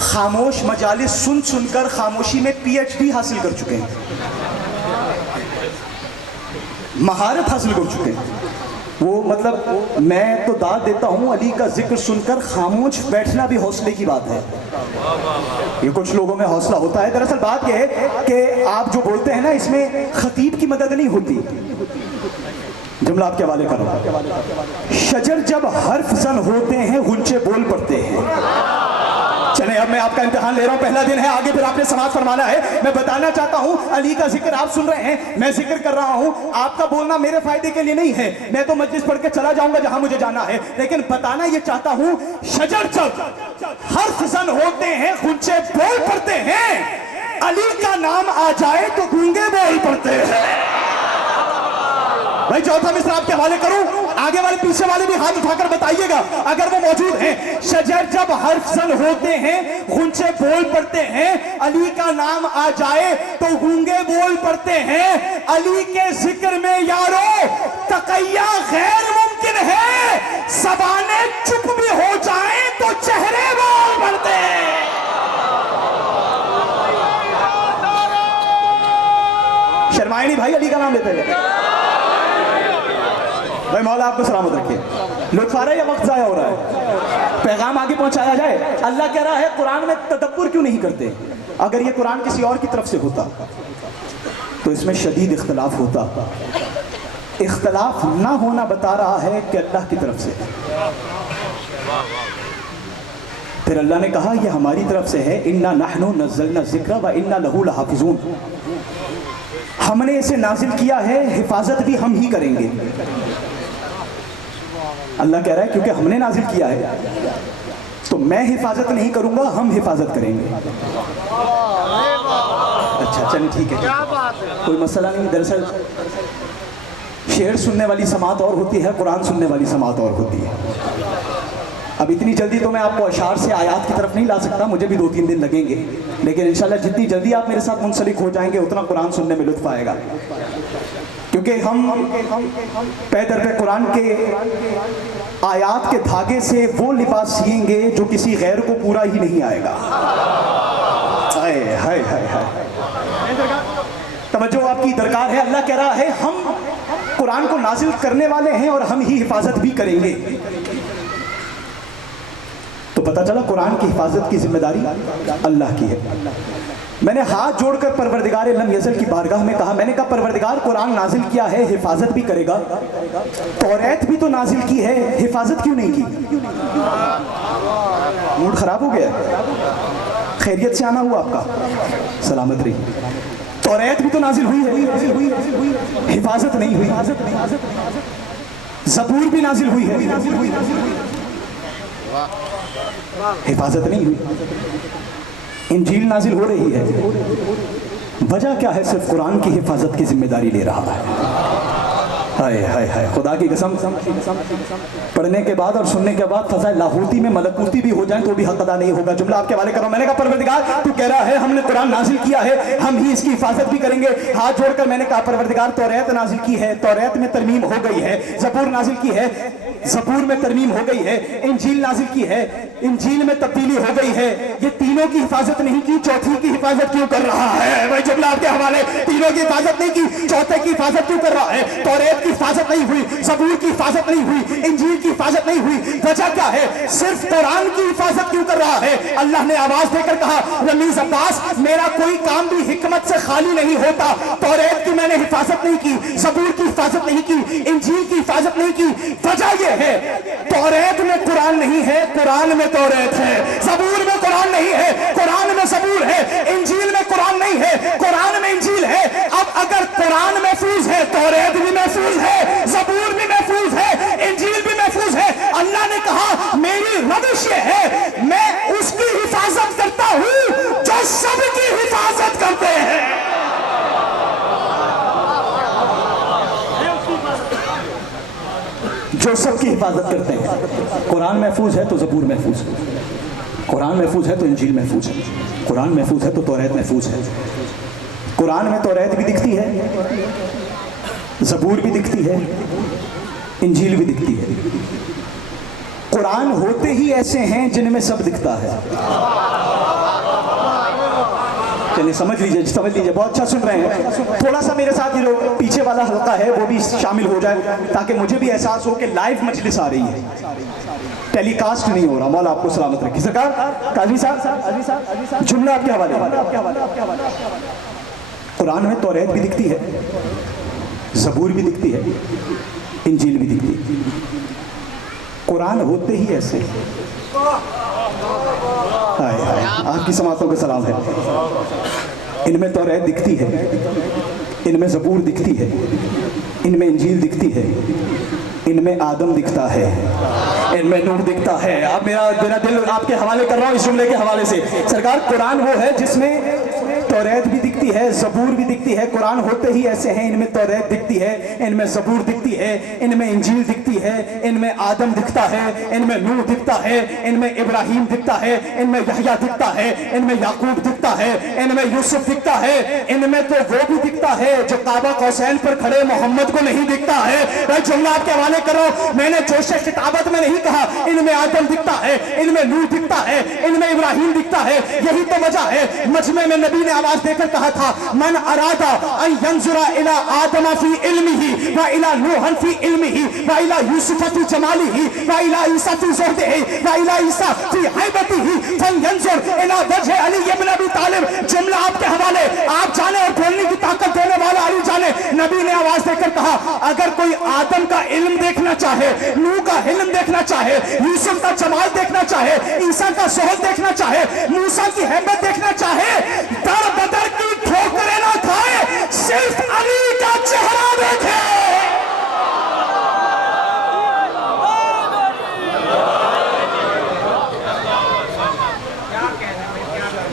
खामोश मजालिस सुन सुनकर खामोशी में PhD हासिल कर चुके हैं, महारत हासिल कर चुके हैं। वो मतलब मैं तो दाद देता हूं, अली का जिक्र सुनकर खामोश बैठना भी हौसले की बात है। ये कुछ लोगों में हौसला होता है। दरअसल बात यह है कि आप जो बोलते हैं ना, इसमें खतीब की मदद नहीं होती। जुमला आपके हवाले करो। शजर जब हर्फ जन होते हैं, गुंचे बोल पड़ते हैं। चले अब मैं आपका इम्तिहान ले रहा हूं, पहला दिन है, आगे फिर आपने समाज फरमाना है। मैं बताना चाहता हूं अली का जिक्र आप सुन रहे हैं, मैं जिक्र कर रहा हूं। आपका बोलना मेरे फायदे के लिए नहीं है, मैं तो मजलिस पढ़ के चला जाऊंगा जहां मुझे जाना है, लेकिन बताना यह चाहता हूं शजर जब हर्फ जन होते हैं, गुंचे बोल पड़ते हैं। अली का नाम आ जाए तो गूंगे बोल पड़ते हैं। भाई चौथा मिसरा आपके हवाले करूं, आगे वाले पीछे वाले भी हाथ उठाकर बताइएगा अगर वो मौजूद हैं। शजर जब हर्फ जन होते हैं, गुंचे बोल पड़ते हैं। अली का नाम आ जाए तो गूंगे बोल पड़ते हैं। अली के जिक्र में यारो तकैया गैर मुमकिन है, ज़बानें चुप भी हो जाएं तो चेहरे बोल पड़ते हैं। शर्माए नहीं नहीं भाई अली का नाम लेते हुए? भाई मौला आपको सलामत रखे। लुत्फ आ रहा है या वक्त ज़ाया हो रहा है? पैगाम आगे पहुंचाया जाए। अल्लाह कह रहा है कुरान में तदब्बुर क्यों नहीं करते? अगर ये कुरान किसी और की तरफ से होता तो इसमें शदीद इख्तलाफ होता। इख्तलाफ ना होना बता रहा है कि अल्लाह की तरफ से। फिर अल्लाह ने कहा यह हमारी तरफ से है, इन्ना नहनु नज़्ज़लना ज़िक्रा व इन्ना लहू लहाफ़िज़ून। हमने इसे नाजिल किया है, हिफाजत भी हम ही करेंगे। अल्लाह कह रहा है क्योंकि हमने नाजिल किया है तो मैं हिफाजत नहीं करूंगा, हम हिफाजत करेंगे। अच्छा चलिए ठीक है, कोई मसला नहीं। दरअसल शेर सुनने वाली समात और होती है, कुरान सुनने वाली समात और होती है। अब इतनी जल्दी तो मैं आपको अशार से आयात की तरफ नहीं ला सकता, मुझे भी 2-3 दिन लगेंगे, लेकिन इंशाल्लाह जितनी जल्दी आप मेरे साथ मुंसलिक हो जाएंगे उतना कुरान सुनने में लुत्फ आएगा। क्योंकि हम पे दर पे कुरान के आयात के धागे से वो लिबास सिएंगे जो किसी गैर को पूरा ही नहीं आएगा। हाय हाय हाय हाय, तवज्जो आपकी दरकार है। अल्लाह कह रहा है हम कुरान को नाजिल करने वाले हैं और हम ही हिफाजत भी करेंगे। तो पता चला कुरान की हिफाजत की जिम्मेदारी अल्लाह की है। मैंने हाथ जोड़कर परवरदिगार लम यज़ल की बारगाह में कहा, मैंने कहा परवरदिगार कुरान नाजिल किया है, हिफाजत भी करेगा, तौरात भी तो नाजिल की है, हिफाजत क्यों नहीं की? मूड खराब हो गया? खैरियत से आना हुआ आपका? सलामत रही। तौरात भी तो नाजिल हुई है, हिफाजत नहीं हुई। ज़बूर भी नाजिल हुई है, हिफाजत नहीं हुई। इंजील नाजिल हो रही है, वजह क्या है? सिर्फ कुरान की हिफाजत की जिम्मेदारी ले रहा है। हाय हाय हाय, खुदा की कसम पढ़ने के बाद और सुनने के बाद फज़ा लाहूती में मलकूती भी हो जाए तो भी हक अदा नहीं होगा। जुमला आपके हवाले कर रहा हूं। मैंने कहा परवरदिगार तू कह रहा है हमने कुरान नाजिल किया है, हम ही इसकी हिफाजत भी करेंगे। हाथ जोड़कर मैंने कहा परवरदिगार तौरात नाजिल की है, तौरात में तरमीम हो गई है। ज़बूर नाजिल की है, ज़बूर में तरमीम हो गई है। इंजील नाजिल की है, इंजील में तब्दीली हो गई है। ये तीनों की हिफाजत नहीं की, चौथी की हिफाजत क्यों कर रहा है? भाई जुमला आपके हवाले, तीनों की हिफाजत नहीं की, चौथे की हिफाजत क्यों कर रहा है? तौरात की हिफाजत नहीं हुई, ज़बूर की हिफाजत नहीं हुई, इंजील की हिफाजत नहीं हुई, वजह क्या है? सिर्फ कुरान की हिफाजत क्यों कर रहा है? अल्लाह ने आवाज देकर कहा रमीज अब्बास मेरा कोई काम भी हिकमत से खाली नहीं होता। तौरात की मैंने हिफाजत नहीं की, ज़बूर की हिफाजत नहीं की, इंजील की हिफाजत नहीं की। वजह यह है तौरात में कुरान नहीं है, कुरान में तौरात है। ज़बूर में कुरान नहीं है, कुरान में ज़बूर है। इंजील में कुरान नहीं है, कुरान में इंजील है। अब अगर कुरान महफूज है, तौरात भी महफूज है, ज़बूर भी महफूज है, इंजील भी महफूज है। अल्लाह ने कहा मेरी रविश ये है मैं उसकी हिफाजत करता हूं जो सबकी हिफाजत करते हैं। जो सबकी हिफाजत करते हैं। कुरान महफूज है तो ज़बूर महफूज है, कुरान महफूज है तो इंजील महफूज है, कुरान महफूज है तो तौरात महफूज है। कुरान में तौरात भी दिखती है, ज़बूर भी दिखती है, इंजील भी दिखती है। कुरान होते ही ऐसे हैं जिनमें सब दिखता है। चलिए समझ लीजिए, बहुत अच्छा सुन रहे हैं। थोड़ा सा मेरे साथ ये जो पीछे वाला हल्का है वो भी शामिल हो जाए ताकि मुझे भी एहसास हो कि लाइव मजलिस आ रही है, टेलीकास्ट नहीं हो रहा। मौला आपको सलामत रखी। सरकार काजी साहब जुमला आपके हवाले। कुरान में तौरात भी दिखती है, ज़बूर भी दिखती है, इंजील भी दिखती है। कुरान होते ही ऐसे। हाय हाय, आपकी समातों का सलाम है। इनमें तौरात दिखती है, इनमें ज़बूर दिखती है, इनमें इंजील दिखती है, इनमें आदम दिखता है, इनमें नूह दिखता है। अब मेरा दिल आपके हवाले कर रहा हूँ इस जुमले के हवाले से। सरकार कुरान वो है जिसमें तौरात भी दिखती है, ज़बूर भी दिखती है। कुरान होते ही ऐसे हैं, इनमें तौरात दिखती है, इनमें ज़बूर दिखती है, इनमें इंजील दिखती है, इनमें आदम दिखता है, इनमें नूह दिखता है, इनमें इब्राहिम दिखता है, इनमें यहया दिखता है, इनमें याकूब दिखता है, इनमें यूसुफ दिखता है। इनमें तो वो भी दिखता है जो काबा कौसैन पर खड़े मोहम्मद को नहीं दिखता है। मैं जुमला आपके हवाले कर रहा हूं, मैंने जोश किताबत में नहीं कहा। इनमें आदम दिखता है, इनमें नूह दिखता है, इनमें इब्राहिम दिखता है। यही तो वजह है मजमे में नबी ने आवाज देकर कहा था, मन अरादा अन यंजुरा इला आदम फी इल्मिही व इला नूह फी इल्मिही व इला यूसुफ फी जमालिही व इला ईसा फी ज़ुहदिही व इला ईसा फी हैबतिही फयंजुर इला वजह अली इब्न अबी तालिब। जुमला आपके हवाले, आप जाने और बोलने की ताकत देने वाला अली जाने। नबी ने आवाज देकर कहा, अगर कोई आदम का इल्म देखना चाहे, नूह का इल्म देखना चाहे, यूसुफ का जमाल देखना चाहे, ईसा का ज़ुहद देखना चाहे, मूसा की हैबत देखना चाहे, दर बदर की ठोकरें ना खाए, सिर्फ अली का चेहरा देखे।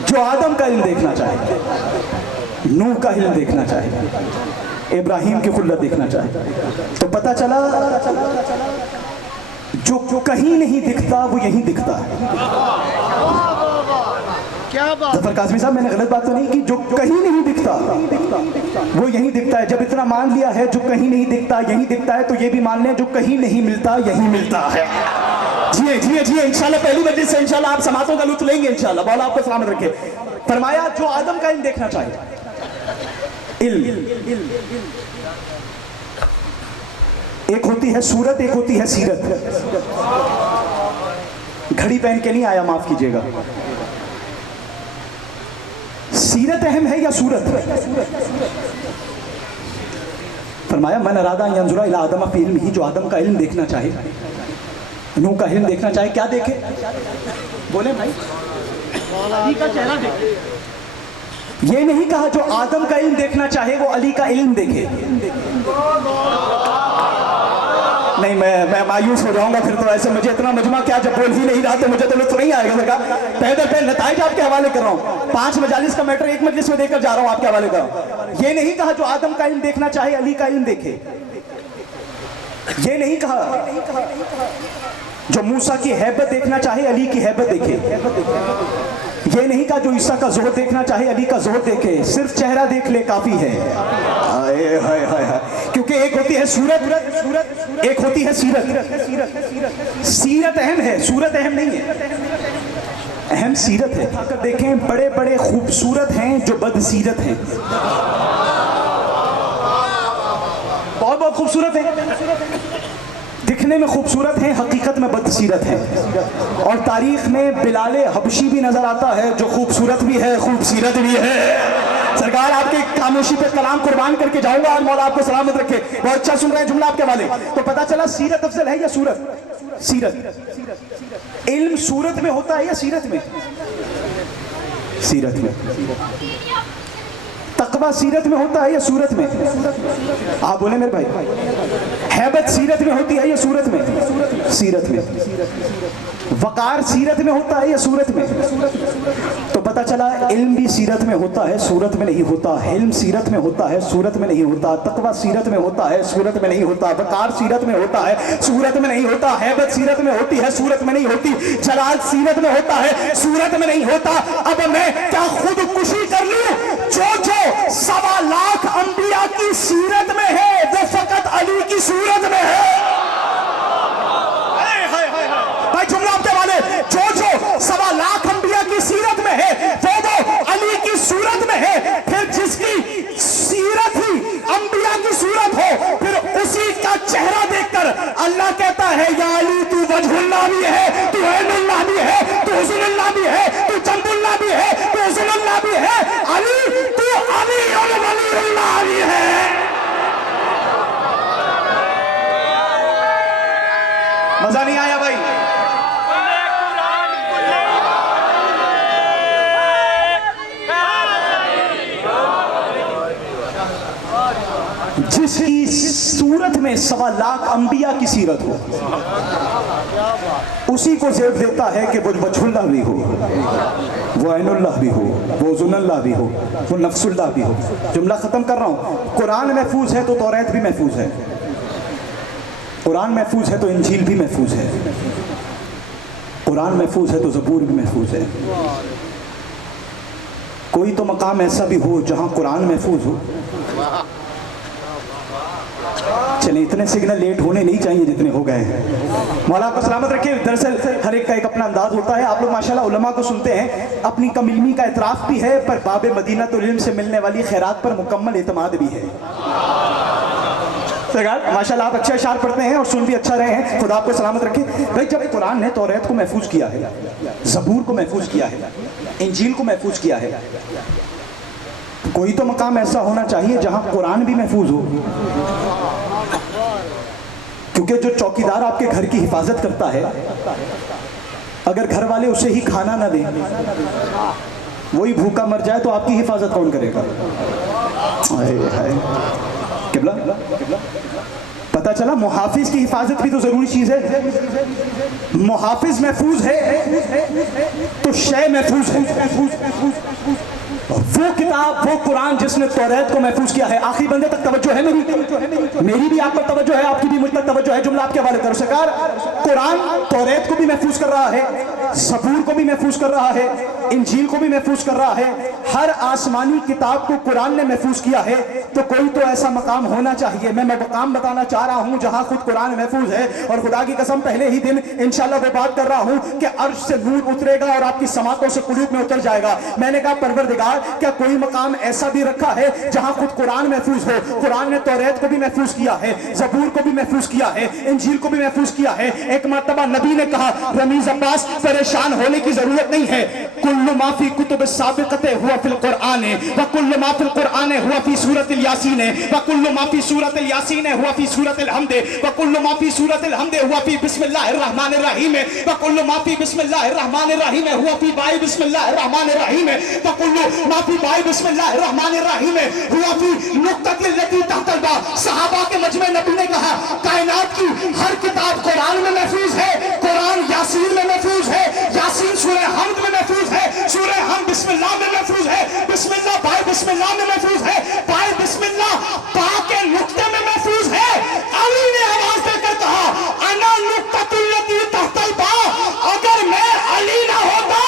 जो आदम का इल्म देखना चाहे, नूह का इल्म देखना चाहे, इब्राहिम की खुल्लत देखना चाहे, तो पता चला जो कहीं नहीं दिखता वो यहीं दिखता है। क्या बात। जफर काज़मी साहब, मैंने गलत बात तो नहीं की? जो कहीं नहीं दिखता वो यहीं दिखता है। जब इतना मान लिया है जो कहीं नहीं दिखता यहीं दिखता है, तो ये भी मान लें जो कहीं नहीं मिलता यहीं मिलता है। जिए जिए जिए, इंशाल्लाह पहली मजलिस से इंशाल्लाह आप समातों का लुत्फ लेंगे इंशाल्लाह। मौला आपको सलामत रखे। फरमाया जो आदम का इल्म देखना चाहे, इल्म एक होती है सूरत, एक होती है सीरत। घड़ी पहन के नहीं आया, माफ कीजिएगा। सीरत अहम है या सूरत? फरमाया मन अरादा यंजुरा इला आदम फी इल्मिही, जो आदम का इल्म देखना चाहे, नूह का इल्म देखना चाहे, क्या देखे? बोले भाई, अली का चेहरा देखे। ये नहीं कहा जो आदम का इल्म देखना चाहे वो अली का इल्म देखे। नहीं, मैं मायूस हो जाऊंगा फिर तो। ऐसे मुझे इतना मजमा क्या, जब बोल ही नहीं रहा तो मुझे तो लुत्फ नहीं आएगा। लगा पैदल पे नताइज आपके हवाले कर रहा हूँ। 5 मजालिस का मैटर एक मजलिस में देकर जा रहा हूँ, आपके हवाले कर रहा हूँ। ये नहीं कहा जो आदम का इल्म देखना चाहे अली का इल्म देखे। ये नहीं कहा जो मूसा की हैबत देखना चाहे अली की हैबत देखे। ये नहीं कहा जो ईसा का ज़ुहद देखना चाहे अली का ज़ुहद देखे। सिर्फ चेहरा देख ले काफी है। हाय हाय हाय। क्योंकि एक होती है सूरत, एक होती है सीरत। सीरत अहम है, सूरत अहम नहीं है। अहम सीरत है। अगर देखें, बड़े बड़े खूबसूरत हैं जो बदसीरत हैं। बहुत बहुत खूबसूरत है, दिखने में खूबसूरत है, हकीकत में बदसीरत है। और तारीख में बिलाल हबशी भी नजर आता है जो खूबसूरत भी है, खूबसीरत भी है। सरकार आपके खामोशी पे कलाम कुर्बान करके जाऊंगा और मौला आपको सलामत रखे। बहुत अच्छा सुन रहे हैं जुमला आपके वाले। तो पता चला सीरत अफजल है या सूरत? सीरत। इल्म सूरत में होता है या सीरत में? सीरत में। तकवा सीरत में होता है या सूरत में? आप बोले मेरे भाई। हैबत सीरत में होती है या सूरत में? सीरत में। वकार सीरत में होता है या सूरत में? तो पता चला इल्म भी सीरत में होता है, सूरत में नहीं होता। इल्म सीरत में होता है, सूरत में नहीं होता। तकवा सीरत में होता है, सूरत में नहीं होता। वकार सीरत में होता है, सूरत में नहीं होता। हैबत सीरत में होती है, सूरत में नहीं होती। जलाल सीरत में होता है, सूरत में नहीं होता। अब मैं क्या खुदकुशी कर लूं? जो 1.25 लाख अंबिया की सीरत में है वो फकत अली की सूरत में है। भाई जुमला आपके वाले, जो 1.25 लाख अंबिया की सीरत में है वो अली की सूरत में है। फिर जिसकी सीरत ही अंबिया की सूरत हो, फिर उसी का चेहरा देखकर अल्लाह कहता है या अली तू वजहुल्लाह भी है, तू ऐनुल्लाह भी है, तू हुस्नुल्लाह भी है, तू जंबुल्लाह भी है, तू हुस्नुल्लाह भी है। अली तू अली और वलीउल्लाह भी है। मजा नहीं आया भाई? जिसकी सूरत में 1.25 लाख अंबिया की सीरत हो, उसी को ज़ेब देता है कि वो वजहुल्लाह भी हो, वो ऐनुल्लाह भी हो, वो ज़ुल्लाह भी हो, वो नफ्सुल्लाह भी हो। जुमला ख़त्म कर रहा हूँ। कुरान महफूज है तो तौरात भी महफूज है, कुरान महफूज है तो इंजील भी महफूज है, कुरान महफूज है तो ज़बूर भी महफूज है। कोई तो मकाम ऐसा भी हो जहाँ कुरान महफूज हो, चले, इतने सिग्नल लेट होने नहीं चाहिए जितने हो गए हैं। मौला आपको सलामत रखे। दरअसल हर एक का एक अपना अंदाज होता है। आप लोग माशाल्लाह उलमा को सुनते हैं, अपनी कम इल्मी का इतराफ़ भी है, पर बाब मदीना तो इल्म से मिलने वाली खैरात पर मुकम्मल एतमाद भी है। माशाल्लाह आप अच्छे अशार पढ़ते हैं और सुन भी अच्छा रहे हैं, खुदा आपको सलामत रखे। भाई जब कुरान ने तौरात को महफूज किया है, ज़बूर को महफूज किया है, इंजील को महफूज किया है, कोई तो मकाम ऐसा होना चाहिए जहां कुरान भी महफूज हो। क्योंकि जो चौकीदार आपके घर की हिफाजत करता है, अगर घर वाले उसे ही खाना ना दें, वही भूखा मर जाए तो आपकी हिफाजत कौन करेगा? किबला पता चला मुहाफिज की हिफाजत भी तो जरूरी चीज है। मुहाफिज महफूज है तो शय महफूज है। वो किताब, वो कुरान जिसने तौरात को महफूज किया है। आखिरी बंदे तक तवज्जो है मेरी भी आप पर तवज्जो है, आपकी भी मुझ पर तवज्जो है। जुमला आपके हवाले करो। सरकार कुरान तौरात को भी महफूज कर रहा है, ज़बूर को भी महफूज कर रहा है, इंजील को भी महफूज कर रहा है। हर आसमानी किताब को कुरान ने महफूज किया है, तो कोई तो ऐसा मकाम होना चाहिए। मैं मकाम बताना चाह रहा हूं जहां खुद कुरान महफूज है। और खुदा की कसम पहले ही दिन इंशाल्लाह वो बात कर रहा हूं कि अर्श से नूर उतरेगा और आपकी समातों से कुलूब में उतर जाएगा। मैंने कहा परवरदिगार क्या कोई मकाम ऐसा भी रखा है जहां खुद कुरान महफूज हो? कुरान ने तौरात को भी महफूज किया है, ज़बूर को भी महफूज किया है, इंजील को भी महफूज किया है। एक मर्तबा नबी ने कहा, रमीज अब्बास परेशान होने की जरूरत नहीं है, कुल्लु माफी कुतुब साबिक़ते हुआ फिल कुरान व कुल्लु मा फिल कुरान हुआ फी सूरतिल यासीन व कुल्लु मा फी सूरतिल यासीन हुआ फी सूरतिल हमद व कुल्लु मा फी सूरतिल हमद हुआ फी बिस्मिल्लाहिर रहमानिर रहीम व कुल्लु मा फी बिस्मिल्लाहिर रहमानिर रहीम हुआ फी बाई बिस्मिल्लाहिर रहमानिर रहीम व कुल्लु मा फी बाई बिस्मिल्लाहिर रहमानिर रहीम हुआ फी नुक्ततिल लती तहतल बा। सहाबा के मजमे नबी ने कहा, कायनात की हर किताब कुरान में महफूज है। कुरान यासीन में महफूज है, यासीन सूरह हमद में महफूज है, सूरह हम बिस्मिल्लाह में महफूज है, बिस्मिल्लाह बाय बिस्मिल्लाह में महफूज है, बाय बिस्मिल्लाह बा के नुक्ते में महफूज है। अली ने आवाज देकर कहा, अना नुक्ततुल लती तहतल बा, अगर मैं अली ना होता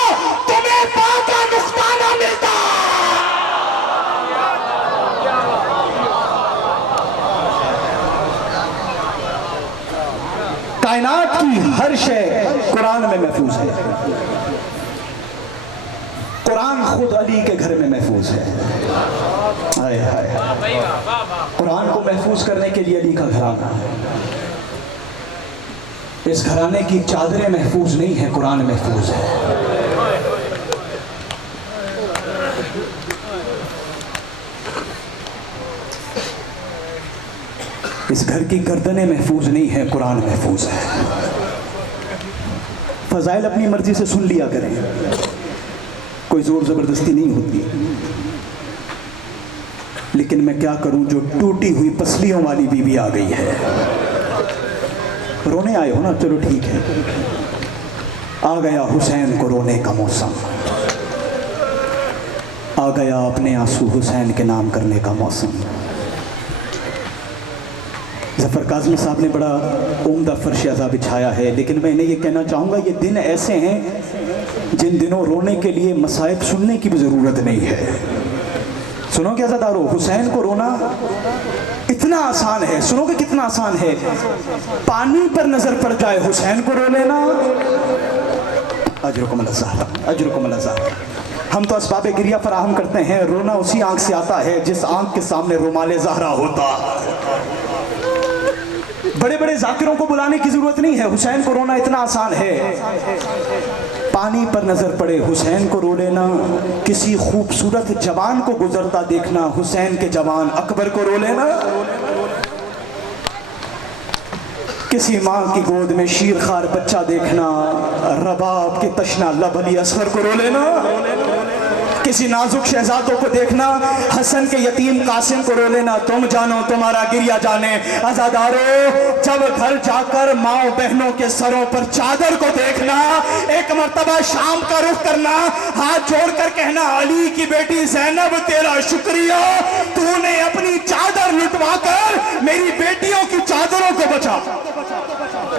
तुम्हें बा का नुक्ता ना मिलता। कायनात की हर शय कुरान में महफूज है। कुरान खुद अली के घर में महफूज है। हाय हाय, कुरान को महफूज करने के लिए अली का घराना है। इस घराने की चादरें महफूज नहीं है, कुरान महफूज है। इस घर की गर्दनें महफूज नहीं है, कुरान महफूज है। फजाइल अपनी मर्जी से सुन लिया करें, कोई जोर जबरदस्ती नहीं होती। लेकिन मैं क्या करूं, जो टूटी हुई पसलियों वाली बीवी आ गई है। रोने आए हो ना, चलो ठीक है। आ गया हुसैन को रोने का मौसम, आ गया अपने आंसू हुसैन के नाम करने का मौसम। ज़फ़र काज़मी साहब ने बड़ा उम्दा फर्श अज़ा बिछाया है, लेकिन मैं इन्हें ये कहना चाहूँगा, ये दिन ऐसे हैं जिन दिनों रोने के लिए मसाइब सुनने की भी ज़रूरत नहीं है। सुनो क्या ज़दारो, हुसैन को रोना इतना आसान है। सुनोगे कितना आसान है? पानी पर नज़र पड़ जाए हुसैन को रो लेना। अजरुकुम अल्लाह ज़हरा, अजरुकुम अल्लाह ज़हरा। हम तो असबाब गिरिया फराहम करते हैं। रोना उसी आँख से आता है जिस आँख के सामने रुमाले ज़हरा होता। बड़े बड़े जाकिरों को बुलाने की जरूरत नहीं है, हुसैन को रोना इतना आसान है। पानी पर नजर पड़े हुसैन को रो लेना, किसी खूबसूरत जवान को गुजरता देखना, हुसैन के जवान अकबर को रो लेना, किसी माँ की गोद में शीरखार बच्चा देखना, रबाब के तशना लब अली असगर को रो लेना, किसी नाजुक शहजादों को देखना, हसन के यतीम कासिम को रो लेना। तुम जानो तुम्हारा गिरिया जाने। आजादारो, जब घर जाकर माओ बहनों के सरों पर चादर को देखना, एक मर्तबा शाम का रुख करना, हाथ जोड़कर कहना, अली की बेटी ज़ैनब तेरा शुक्रिया, तूने अपनी चादर लुटवा कर मेरी बेटियों की चादरों को बचा।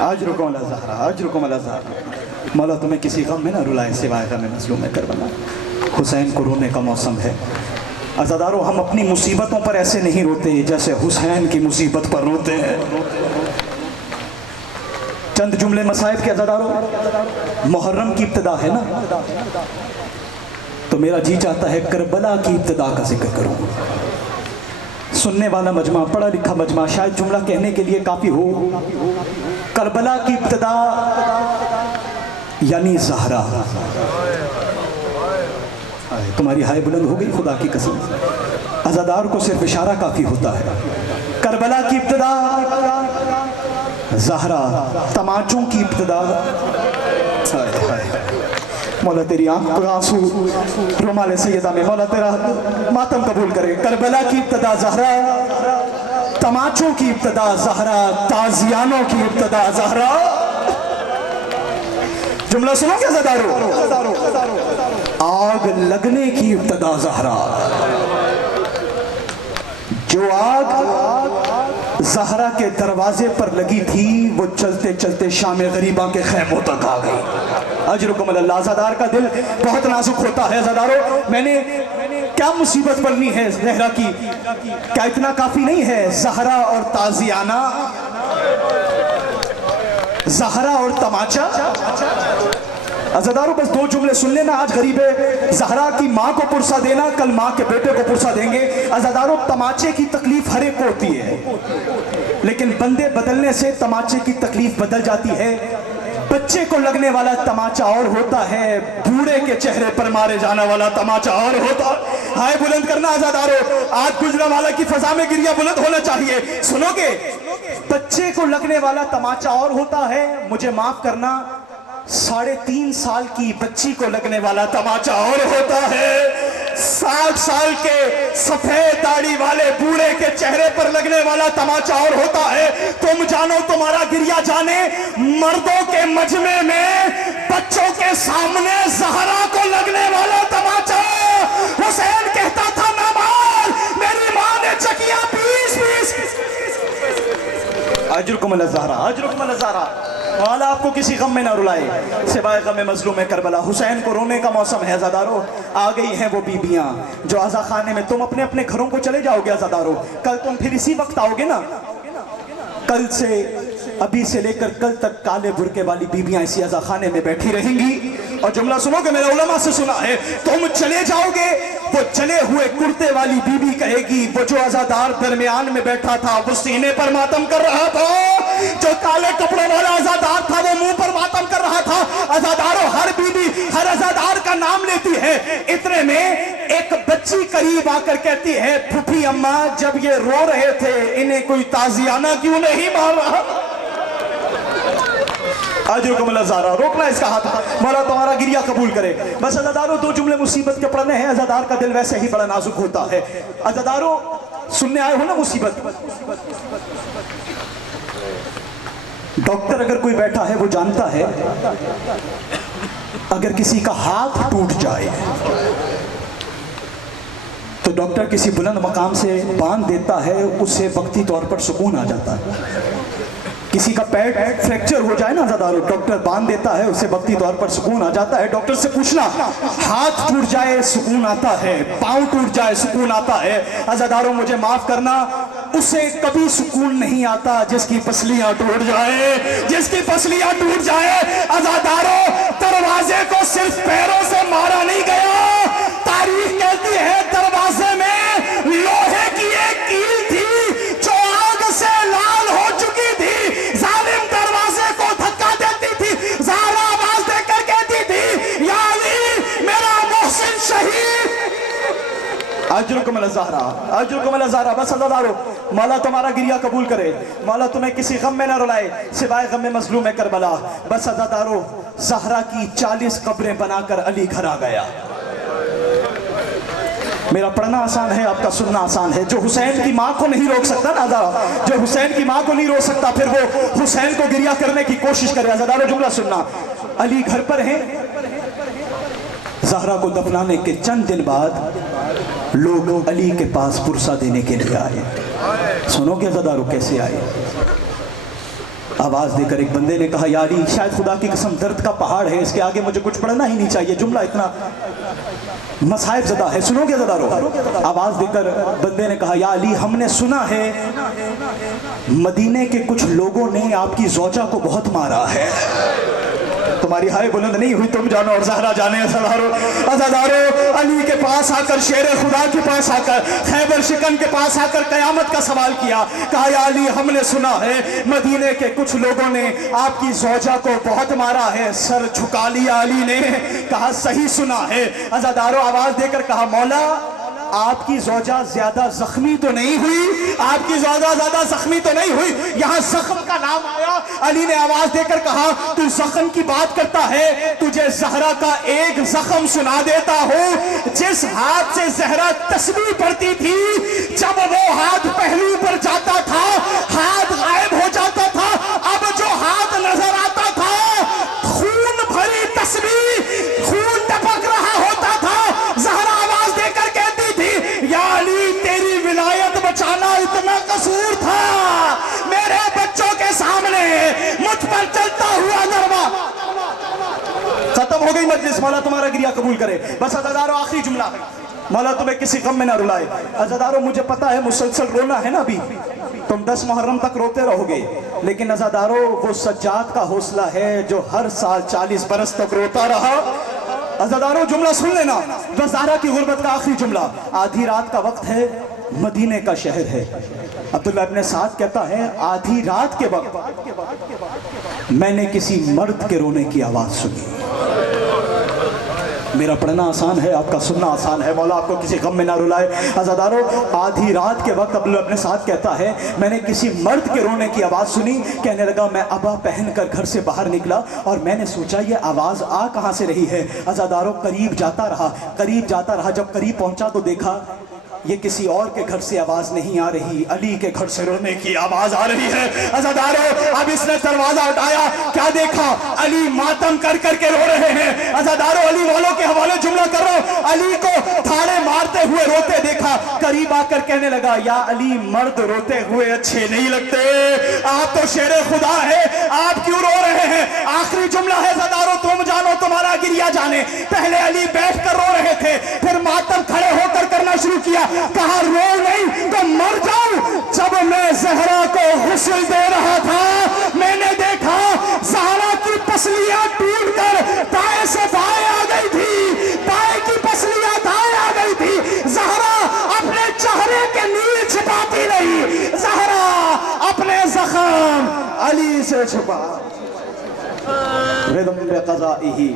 आज रुको अल्लाह ज़हरा, आज रुको अल्लाह ज़हरा। मौला तुम्हें किसी गम में ना रुलाए सिवाय गम मज़लूम में करबला। हुसैन को रोने का मौसम है। अज़ादारों, हम अपनी मुसीबतों पर ऐसे नहीं रोते जैसे हुसैन की मुसीबत पर रोते हैं। चंद जुमले मसाइब के अज़ादारों, मुहर्रम की इब्तिदा है ना, तो मेरा जी चाहता है करबला की इब्तिदा का जिक्र करूं। सुनने वाला मजमा, पढ़ा लिखा मजमा, शायद जुमला कहने के लिए काफ़ी हो। करबला की इब्तिदा यानी ज़हरा। तुम्हारी हाय बुलंद हो गई खुदा की कसम। अज़ादार को सिर्फ इशारा काफ़ी होता है। करबला की इब्तिदा ज़हरा, तमाचों की इब्तिदा। मौला तेरी आंख का आंसू रुमाल सैयदा में मौला तेरा मातम कबूल करे। करबला की इब्तिदा ज़हरा, तमाचों की इब्तिदा ज़हरा, ताज़ियानों की इब्तिदा ज़हरा। जुमला सुनो क्या ज़दारो, आग लगने की इब्तिदा ज़हरा। जो आग ज़हरा के दरवाजे पर लगी थी वो चलते चलते शाम गरीबा के खैमों तक आ गई। अजरुकुम अल्लाह। ज़हरा का दिल बहुत नाजुक होता है। ज़हराओ, मैंने क्या मुसीबत पड़नी है ज़हरा की, क्या इतना काफ़ी नहीं है? ज़हरा और ताज़ियाना, ज़हरा और तमाचा। अज़ादारों, बस 2 जुमले सुन लेना। आज गरीब ज़हरा की माँ को पुरसा देना, कल माँ के बेटे को पुरसा देंगे। अज़ादारों, तमाचे की तकलीफ हर एक को होती है, लेकिन बंदे बदलने से तमाचे की तकलीफ बदल जाती है। बच्चे को लगने वाला तमाचा और होता है, बूढ़े के चेहरे पर मारे जाने वाला तमाचा और होता। हाय बुलंद करना अज़ादारों, आज गुजरांवाला की फजा में गिरिया बुलंद होना चाहिए। सुनोगे, बच्चे को लगने वाला तमाचा और होता है, मुझे माफ करना 3.5 साल की बच्ची को लगने वाला तमाचा और होता है। 60 साल के सफेद दाढ़ी वाले बूढ़े के चेहरे पर लगने वाला तमाचा और होता है। तुम जानो तुम्हारा गिरिया जाने, मर्दों के मजमे में बच्चों के सामने ज़हरा को लगने वाला तमाचा। हुसैन कहता था ना मार, मेरी मां ने चकिया 20-20। अजरुकुम अल ज़हरा, अजरुकुम अल ज़हरा। वाला आपको किसी गम में ना रुलाए सिवाय गम मजलूम करबला। हुसैन को रोने का मौसम है अज़ादारों। आ गई हैं वो बीबियां जो आज़ा खाने में, तुम अपने अपने घरों को चले जाओगे अज़ादारों, कल तुम फिर इसी वक्त आओगे ना। कल से, अभी से लेकर कल तक काले बुरके वाली बीबियां इसी आज़ा खाने में बैठी रहेंगी। और जुमला सुनो कि मैंने उलमा से सुना है, तुम चले जाओगे, वो चले हुए कुर्ते वाली बीबी कहेगी, वो जो अज़ादार दरमियान में बैठा था वो सीने पर मातम कर रहा था, जो काले कपड़े वाला अज़ादार था वो मुंह पर मातम कर रहा था। अज़ादारों, हर बीबी हर अज़ादार का नाम लेती है। इतने में एक बच्ची करीब आकर कहती है, फूफी अम्मा, जब ये रो रहे थे इन्हें कोई ताज़ियाना क्यों नहीं मार रहा? अजरुकुम अल ज़हरा, रोकना इसका हाथ, मौला तुम्हारा गिरिया कबूल करे। बस अज़ादारों, 2 जुमले मुसीबत के पढ़ने हैं। अज़ादार का दिल वैसे ही बड़ा नाजुक होता है। अज़ादारों, सुनने आए हो ना मुसीबत। डॉक्टर अगर कोई बैठा है वो जानता है, अगर किसी का हाथ टूट जाए तो डॉक्टर किसी बुलंद मकाम से बांध देता है, उससे वक्ती तौर पर सुकून आ जाता है। किसी का पैर फ्रैक्चर हो जाए ना अज़ादारों, डॉक्टर बांध देता है, उससे वक्ती तौर पर सुकून आ जाता है। डॉक्टर से पूछना, हाथ टूट जाए सुकून आता है, पाँव टूट जाए सुकून आता है। अज़ादारों, मुझे माफ करना, उसे कभी सुकून नहीं आता जिसकी पसलियां टूट जाए, जिसकी पसलियां टूट जाए। अज़ादारों, दरवाजे को सिर्फ पैरों से मारा नहीं गया, तारीख कहती है दरवाजे में लोहे की एक कील थी जो आग से लाल हो चुकी थी। जालिम दरवाजे को धक्का देती थी, ज़हरा आवाज देकर कहती थी, या अली, मेरा मोहसिन शहीद। अजरुकुम अल ज़हरा, अजरुकुम अल ज़हरा। बस अज़ादारों, मौला तुम्हारा गिरिया कबूल करे, मौला तुम्हें किसी गम में न रुलाए सिवाय गम मजलूम करबला। बस अज़ादारों, ज़हरा की 40 कब्रें बनाकर अली घर आ गया। मेरा पढ़ना आसान है, आपका सुनना आसान है। जो हुसैन की माँ को नहीं रोक सकता ना अज़ादारों, जो हुसैन की माँ को नहीं रोक सकता, फिर वो हुसैन को गिरिया करने की कोशिश करे। अज़ादारों, जुमला सुनना, अली घर पर हैं। ज़हरा को दफनाने के चंद दिन बाद लोग अली के पास पुरसा देने के लिए आए। सुनो कि अज़ादारों कैसे आए। आवाज देकर एक बंदे ने कहा, या अली शायद खुदा की कसम दर्द का पहाड़ है, इसके आगे मुझे कुछ पढ़ना ही नहीं चाहिए, जुमला इतना मसाइब ज़दा है, सुनोगे ज़दारो? आवाज देकर बंदे ने कहा, या अली हमने सुना है मदीने के कुछ लोगों ने आपकी ज़ौजा को बहुत मारा है। तुम्हारी हाय बुलंद नहीं हुई, तुम जानो और ज़हरा जाने। अज़ादारो अली के पास आकर, शेर खुदा के पास आकर, खैबर शिकन के पास आकर कयामत का सवाल किया। कहा, या अली हमने सुना है मदीने के कुछ लोगों ने आपकी ज़ौजा को बहुत मारा है। सर झुका लिया अली ने, कहा सही सुना है। अज़ादारो आवाज देकर कहा, मौला आपकी ज़ौजा ज्यादा जख्मी तो नहीं हुई, आपकी ज़ौजा ज्यादा जख्मी तो नहीं हुई। यहां जख्म का नाम आया। अली ने आवाज देकर कहा, तू जख्म की बात करता है, तुझे ज़हरा का एक जख्म सुना देता हूं। जिस हाथ से ज़हरा तस्बीह पढ़ती थी, जब वो हाथ पहलू पर जाता था हाथ गायब हो जाता था। अब जो हाथ नजर आता था, खून भरी तस्बीह, खून टपक रहा होता था। ज़हरा आवाज देकर कहती थी, या अली तेरी विलायत बचाना इतना कसूर था, मेरे बच्चों के सामने मुझ पर चलता हुआ दरवा। खत्म हो गई मजलिस, मौला तुम्हारा गिरिया कबूल करे। बस अज़ादारो आखिरी जुमला है, मौला तुम्हें किसी गम में ना रुलाए। अज़ादारो मुझे पता है मुसलसल रोना है ना, अभी तुम 10 मुहर्रम तक रोते रहोगे, लेकिन अज़ादारो वो सज्जाद का हौसला है जो हर साल 40 बरस तक रोता रहा। अज़ादारो जुमला सुन लेना, बस ज़हरा की गुर्बत का आखिरी जुमला। आधी रात का वक्त है, मदीने का शहर है। अब्दुल्लाह इब्ने साद कहता है, आधी रात के वक्त मैंने किसी मर्द के रोने की आवाज सुनी। मेरा पढ़ना आसान है, आपका सुनना आसान है, मौला आपको किसी गम में ना रुलाए। अज़ादारो आधी रात के वक्त अब्दुल्लाह इब्ने साद कहता है, मैंने किसी मर्द के रोने की आवाज़ सुनी। कहने लगा, मैं अबा पहनकर घर से बाहर निकला और मैंने सोचा ये आवाज़ आ कहाँ से रही है। अज़ादारो करीब जाता रहा, करीब जाता रहा, जब करीब पहुंचा तो देखा ये किसी और के घर से आवाज नहीं आ रही, अली के घर से रोने की आवाज आ रही है। अज़ादारो अब इसने दरवाजा उठाया, क्या देखा, अली मातम कर करके रो रहे हैं। अज़ादारो अली वालों के हवाले जुमला कर रहा हूं, अली को थाड़े मारते हुए रोते देखा। करीब आकर कहने लगा, या अली मर्द रोते हुए अच्छे नहीं लगते, आप तो शेर खुदा है, आप क्यों रो रहे हैं। आखिरी जुमला है अज़ादारो, तुम जानो तुम्हारा गिरिया जाने। पहले अली बैठ कर रो रहे थे, फिर मातम खड़े होकर करना शुरू किया। कहा, रो नहीं तो मर जाऊं। जब मैं ज़हरा को गुस्ल दे रहा था, मैंने देखा ज़हरा की पसलियां टूटकर दाएं से बाएं आ गई थी, बाएं की पसलियां दाएं आ गई थी। ज़हरा अपने चेहरे के नील छिपाती नहीं, ज़हरा अपने जख्म अली से छुपा। रिदम बिक़ज़ाइही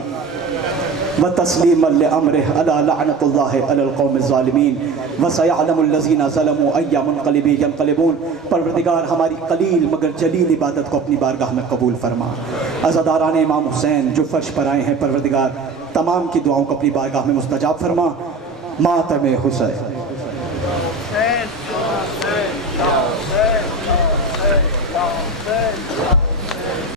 व तस्लीमन लिअम्रिही अला लअनतुल्लाहि अलल क़ौमिज़ ज़ालिमीन व सयअलमुल लज़ीना ज़लमू अय्या मुनक़लिबिन यनक़लिबून। परवरदिगार हमारी कलील मगर जलील इबादत को अपनी बारगाह में कबूल फरमा। अज़ादारान इमाम हुसैन जो फर्श पर आए हैं, परवरदिगार तमाम की दुआओं को अपनी बारगाह में मुस्तजाब फरमा। मातम हुसैन।